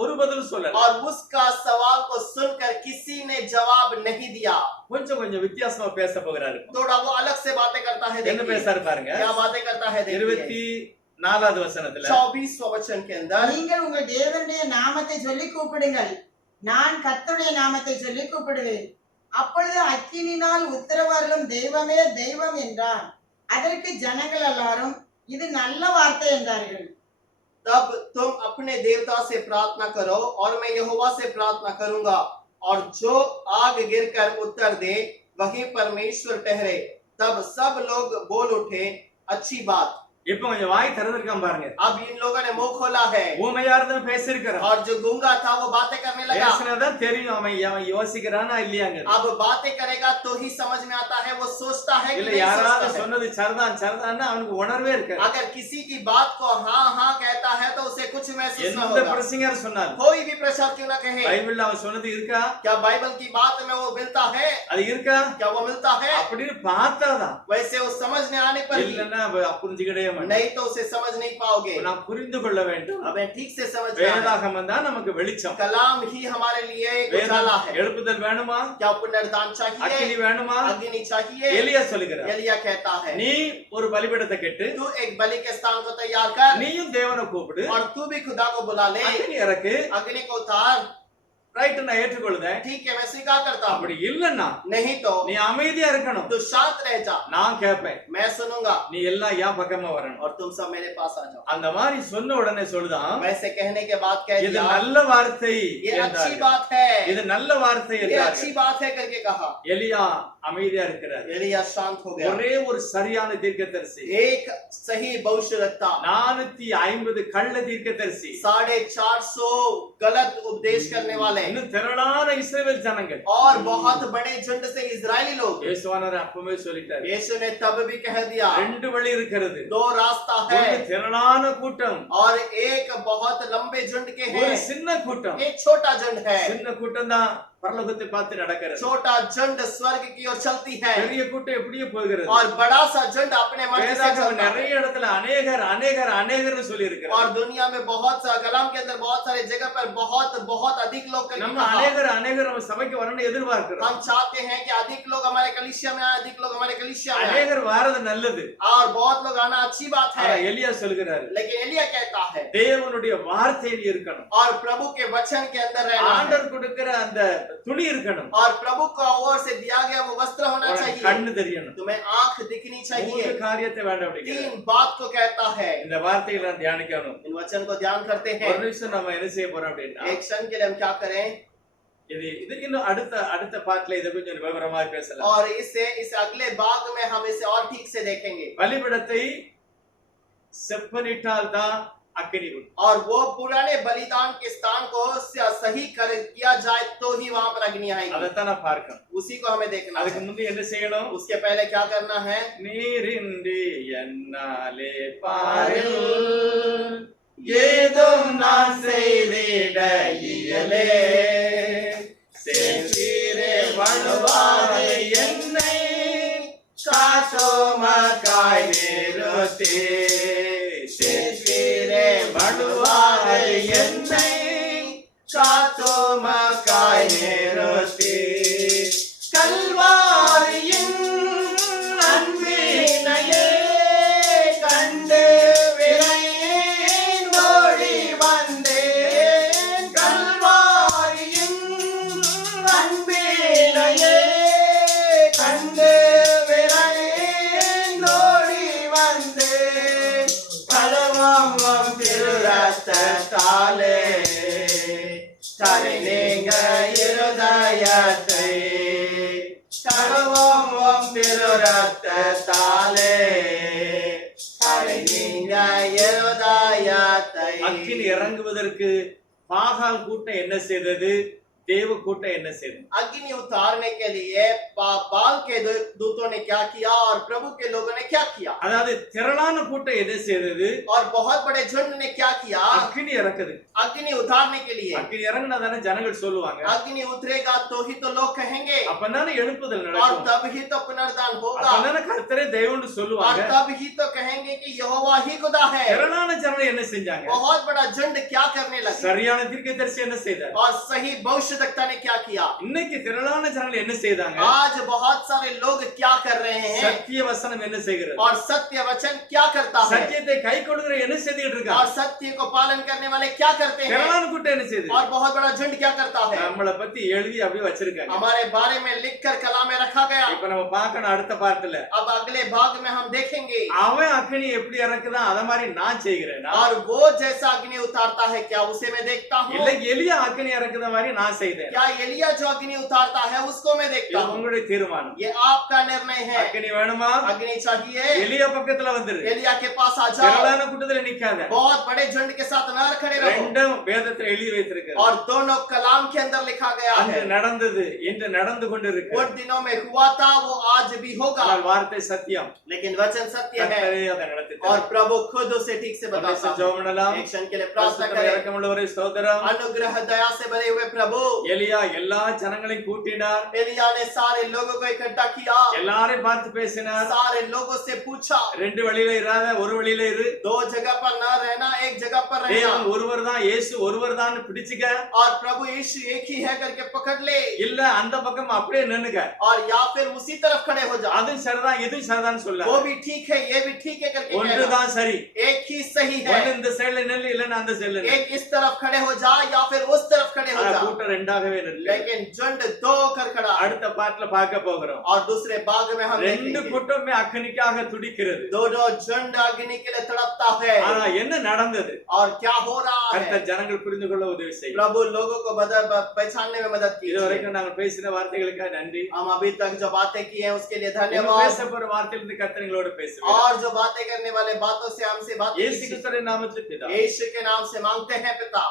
ஒரு பதில் சொல்லல. और उसका सवाल को सुनकर किसी ने जवाब नहीं दिया। கொஞ்சம் வித்தியாசமா பேச போகிறாரு. थोड़ा वो अलग से बातें करता है। என்ன देखिए பேசாரு பாருங்க. क्या बातें करता है। देखिए 24வது வசனத்துல 24वां वचन के अंदर, நீங்கள் உங்கள் தேவனுடைய நாமத்தை சொல்லி கூப்பிடுங்கள், நான் கர்த்தருடைய நாமத்தை சொல்லி கூப்பிடுவேன், அப்பொழுது அக்கினினால் உத்தரவாரலும் தெய்வமே தெய்வம் என்றார். அதற்கு ஜனங்கள் எல்லாரும் இது நல்ல வார்த்தை என்றார்கள். तब तुम अपने देवता से प्रार्थना करो और मैं यहोवा से प्रार्थना करूंगा, और जो आग गिरकर उत्तर दे वही परमेश्वर ठहरे। तब सब लोग बोल उठे, अच्छी बात। இப்ப கொஞ்சம் வாய் திறந்திருக்கான் பாருங்க. अब इन लोगों ने मुंह खोला है, ஊமையா இருந்தா பேசிருக்கிறான். और जो गूंगा था वो बातें करने लगा। பேசினதான் தெரியும் அவன் யோசிக்கிறானா இல்லையாங்க. अब बातें करेगा तो ही समझ में आता है, वो सोचता है कि இல்ல नहीं யாராவது सोचता है। சொன்னது சரிதான் அவனுக்கு உணர்வே இருக்காது. अगर किसी की बात को हाँ हाँ कहता है तो उसे कुछ महसूस न எந்த होगा। பிரசங்கர் சொன்னாலும் कोई भी प्रचार क्यों ना कहे, பைபிள்ல அவன் சொன்னது இருக்கா, क्या बाइबल की बात में वो मिलता है? அது இருக்கா क्या वो मिलता है? அப்படின்னு பார்த்தாதான், वैसे वो समझ में आने पर ही இல்லன்னா புரிஞ்சுக்கிட்டே வேண்டாம். नहीं तो उसे समझ नहीं पाओगे। நாம் புரிந்து கொள்ள வேண்டும். हमें ठीक से समझना है। வேதாகமம் தான் நமக்கு வெளிச்சம். कलाम ही हमारे लिए एक उजाला है। எழுப்புதல் வேணுமா? क्या पुनरुत्थान चाहिए? அக்கினி வேணுமா? अग्नि चाहिए? எலியா சொல்லுகிறார், एलिया कहता है நீ ஒரு பலிபீடத்தை கட்டு, तू एक बलि के स्थान को तैयार कर நீயும் தேவனை கூப்பிடு, और तू भी खुदा को बुला ले, அக்கினி இறக்கு. अग्नि को उतार। ரைட், நான் ஏற்றுக்கொள்ளுதேன். ठीक है, मैं स्वीकार करता हूँ। அப்படி இல்லன்னா नहीं तो நீ அமைதியா இருக்கணும். तू शांत रह जा, நான் கேட்பேன், मैं सुनूंगा நீ எல்லாம் என் பக்கமா வரணும். और तुम सब मेरे पास आ जाओ। அந்த மாதிரி சொன்ன உடனே சொல்லுதான், वैसे कहने के बाद कह இது दिया நல்ல வார்த்தை ये अच्छी என்றார்கள். बात है, இது நல்ல வார்த்தை ये என்றார்கள். अच्छी बात है करके कहा। எலியா அமைதியா இருக்கிறார். एलिया शांत हो गया। ஒரே ஒரு சரியான தீர்க்கதரிசி, एक सही भविष्यवक्ता, 450 கள்ள தீர்க்கதரிசி, 450 गलत उपदेश करने वाले இன்னும் திரளான இஸ்ரவேல் ஜனங்கள். और बहुत बड़े झुंड से इजरायली लोग। இயேசுவானவர் அப்பவே சொல்லிட்டார், यीशु ने तब भी कह दिया ரெண்டு வழி இருக்கிறது, दो रास्ता ஒரு है திரளான கூட்டம், और एक बहुत लंबे झुंड के ஒரு हैं, சின்ன கூட்டம். एक छोटा झुंड है। சின்ன கூட்டம் தான் பரலோகத்தை பார்த்து நடக்கிறது. छोटा झुंड स्वर्ग की ओर चलती है பெரிய கூட்டம் எப்படியே போகிறது. और बड़ा सा झुंड अपने मर्जी से வேதாகமம் चलता है। நிறைய இடத்துல அநேகர் அநேகர் அநேகர்னு சொல்லி இருக்கிறார். और दुनिया में बहुत सा कलाम के अंदर बहुत सारे जगह पर बहुत बहुत अधिक लोग करके நம்ம कहा। அநேகர் அநேகர் நம்ம சபைக்கு வரணும்னு எதிர்பார்க்கிறோம். हम चाहते हैं कि अधिक लोग हमारे कलीसिया में आए, अधिक लोग हमारे कलीसिया में आए அநேகர் வாரது நல்லது. और बहुत लोग आना अच्छी बात ஆனா है। எலியா சொல்கிறாரு, लेकिन एलिया कहता है தேவனுடைய வார்த்தையில் இருக்கணும், और प्रभु के वचन के अंदर रहना है ஆண்டவர் கொடுக்கிற அந்த துணி இருக்கணும், और प्रभु को ओर से दिया गया वो वस्त्र होना உனக்கு चाहिए, கண்ணு தெரியணும். तुम्हें आंख दिखनी மூன்று चाहिए। காரியத்தை வேண்டாம் அப்படிங்கிறார். 3 बात को कहता है। இந்த வார்த்தைகளை நான் தியானிக்கணும். इन वचन को ध्यान करते हैं। ஒரு நிமிஷம் நம்ம என்ன செய்ய போறோம் அப்படின்னா, एक क्षण के लिए हम क्या करें இது இன்னும் அடுத்த பார்ட்ல இதை கொஞ்சம் விவரமா பேசலாம். और इस अगले भाग में हम इसे और ठीक से देखेंगे। பலிபீடத்தை செப்பனிட்டால் தான் அக்கினி வரும். और वो पुराने बलिदान के स्थान को सही किया जाए तो ही वहां पर अग्नि आएगी। அதைத்தான் நான் பார்க்கணும். उसी को हमें देखना அதுக்கு है। முந்தி என்ன செய்யணும்? उसके पहले क्या करना है? நீரின்றி என்னாலே பாரில் ஏதும் நான் செய்திட இயலே, செந்தீரே வழுவாத என்னை காசோமக்காய் நிறுத்தி, செந்தீரே வழுவாத என்னை காசோமக்காய் நிறுத்தி, கல்வாரியின் அன்பினையே கண்டு விரைந்தோடி வந்தேன், கல்வாரியின் அன்பினையே கண்டு விரைந்தோடி வந்தேன், பரமம் திருரத்தத்தாலே தரை நீங்க இருதயத்தை, சர்வம் திருரத்தத்தாலே தரை நீங்க இருதயத்தை. அக்கினி இறங்குவதற்கு பாகால் கூட்டம் என்ன செய்தது? தேவ கூட்டம் என்ன செய்தது? अग्नि उतारने के लिए बाल के दूतों ने क्या किया और प्रभु के लोगों ने क्या किया? அதாவது திரளான கூட்டம் என்ன செய்தது? और बहुत बड़े झुंड ने क्या किया? அக்கினி இறக்குது. अग्नि उतारने के लिए। அக்கினி இறங்குனா தானே ஜனங்கள் சொல்லுவாங்க, अग्नि उतरेगा तो ही तो लोग कहेंगे, அப்பதானே எழுப்புதல் और நடக்கும், तब ही तो पुनरुत्थान होगा, அப்பதானே கர்த்தரே தேவன்னு और சொல்லுவாங்க. तब ही तो कहेंगे कि यहोवा ही खुदा है। திரளான ஜனங்கள் என்ன செஞ்சாங்க? बहुत बड़ा झुंड क्या करने लगे? சரியான தீர்க்கதரிசி என்ன செய்தார்? और सही भविष्यवक्ता ने क्या किया? இன்னைக்கு திரளான ஜனங்கள் என்ன செய்தாங்க? आज बहुत सारे लोग क्या कर रहे हैं? சத்திய வசனம் என்ன செய்கிறது? और सत्य वचन क्या करता है? சத்தியத்தை கை கொள்கிற என்ன செய்துட்டு இருக்காங்க? और सत्य को पालन करने वाले क्या करते हैं? திரளான கூட்டம் என்ன செய்யுது? और बहुत बड़ा झुंड क्या करता है? நம்மள பத்தி எழுதி அப்படியே வச்சிருக்காங்க. हमारे बारे में लिखकर कला में रखा गया। இப்ப நம்ம பார்க்கணும் அடுத்த பார்ட்ல. अब अगले भाग में हम देखेंगे அவன் அக்கினி எப்படி இறக்குதான் அத மாதிரி நான் செய்கிறேனா? और वो जैसा अग्नि उतारता है क्या उसे मैं देखता हूँ? இல்ல எலியா அக்கினி இறக்குத மாதிரி நான் செய்தேன். क्या एलिया जो अग्नि उतारता है उसको मैं देखता இது हूँ? உங்களுடைய தீர்மானம். ये आपका निर्णय है। அக்கினி வேணுமா? अग्नि चाहिए? எலியா பக்கத்துல வந்துரு. एलिया के पास आ जाओ। திரளான கூட்டத்துல நிக்காத. बहुत बड़े झुंड के साथ न खड़े रहो। ரெண்டும் வேதத்துல எழுதி வைத்திருக்கிறது. और दोनों कलाम के अंदर लिखा गया அன்று है। நடந்தது இன்று நடந்து கொண்டிருக்கு. वो दिनों में हुआ था वो आज भी होगा। ஆனால் வார்த்தை சத்தியம். लेकिन वचन सत्य है கர்த்தரே அதை நடத்திட்டார். और प्रभु खुद उसे ठीक से बताता है। ஜெபம் பண்ணலாம். एक क्षण के लिए प्रार्थना பரிசுத்த करें। இரக்கமுள்ளவரே ஸ்தோத்திரம். अनुग्रह दया से भरे हुए प्रभु எலியா எல்லா ஜனங்களையும் கூட்டினார், एलिया ने सारे लोगों को इकट्ठा किया, எல்லாரையும் பார்த்து பேசினார். सारे लोगों से पूछा, ரெண்டு வழியில இராத ஒரு வழியில இரு, दो जगह पर न रहना, एक जगह पर रहना, தேவன் ஒருவர் தான், இயேசு ஒருவர் தான் பிடிச்சுக்க, और प्रभु यीशु एक ही है करके पकड़ ले, இல்ல அந்த பக்கம் அப்படியே நின்னுக்க. और या फिर उसी तरफ खड़े हो जा, அதுவும் சரிதான் இதுவும் சரிதான் சொல்ல, वो भी ठीक है ये भी ठीक है करके कहना, ஒன்றுதான் சரி, एक ही सही है, ஒன்னு இந்த சைடுல நில்லு இல்லன்னா அந்த சைடுல நில்லு. एक इस तरफ खड़े हो जा या फिर उस तरफ खड़े हो ஆனா जा, கூட்டம் ரெண்டாகவே நில்லு. लेकिन झुंड दो कर खड़ा। அடுத்த பாட்டுல பார்க்க போகிறோம். और दूसरे भाग में हम ரெண்டு देखेंगे கூட்டமே அக்கினிக்காக துடிக்கிறது. दोनों झुंड अग्नि के लिए तड़पता है, ஆனா என்ன நடந்தது? और क्या हो रहा है, கர்த்தர் ஜனங்கள் புரிந்து கொள்ள உதவி செய்யும். प्रभु लोगों को पहचानने में मदद कीजिए। இதுவரைக்கும் நாங்கள் பேசின வார்த்தைகளுக்காக நன்றி. हम अभी तक जो बातें की हैं उसके लिए இன்னும் धन्यवाद, பேச போற வார்த்தையிலிருந்து கர்த்தர் எங்களோட பேசுவார். और जो बातें करने वाले बातों से हमसे बात இயேசு கிறிஸ்துவின் நாமத்தில் பிதாவே. यीशु के नाम से मांगते हैं पिता।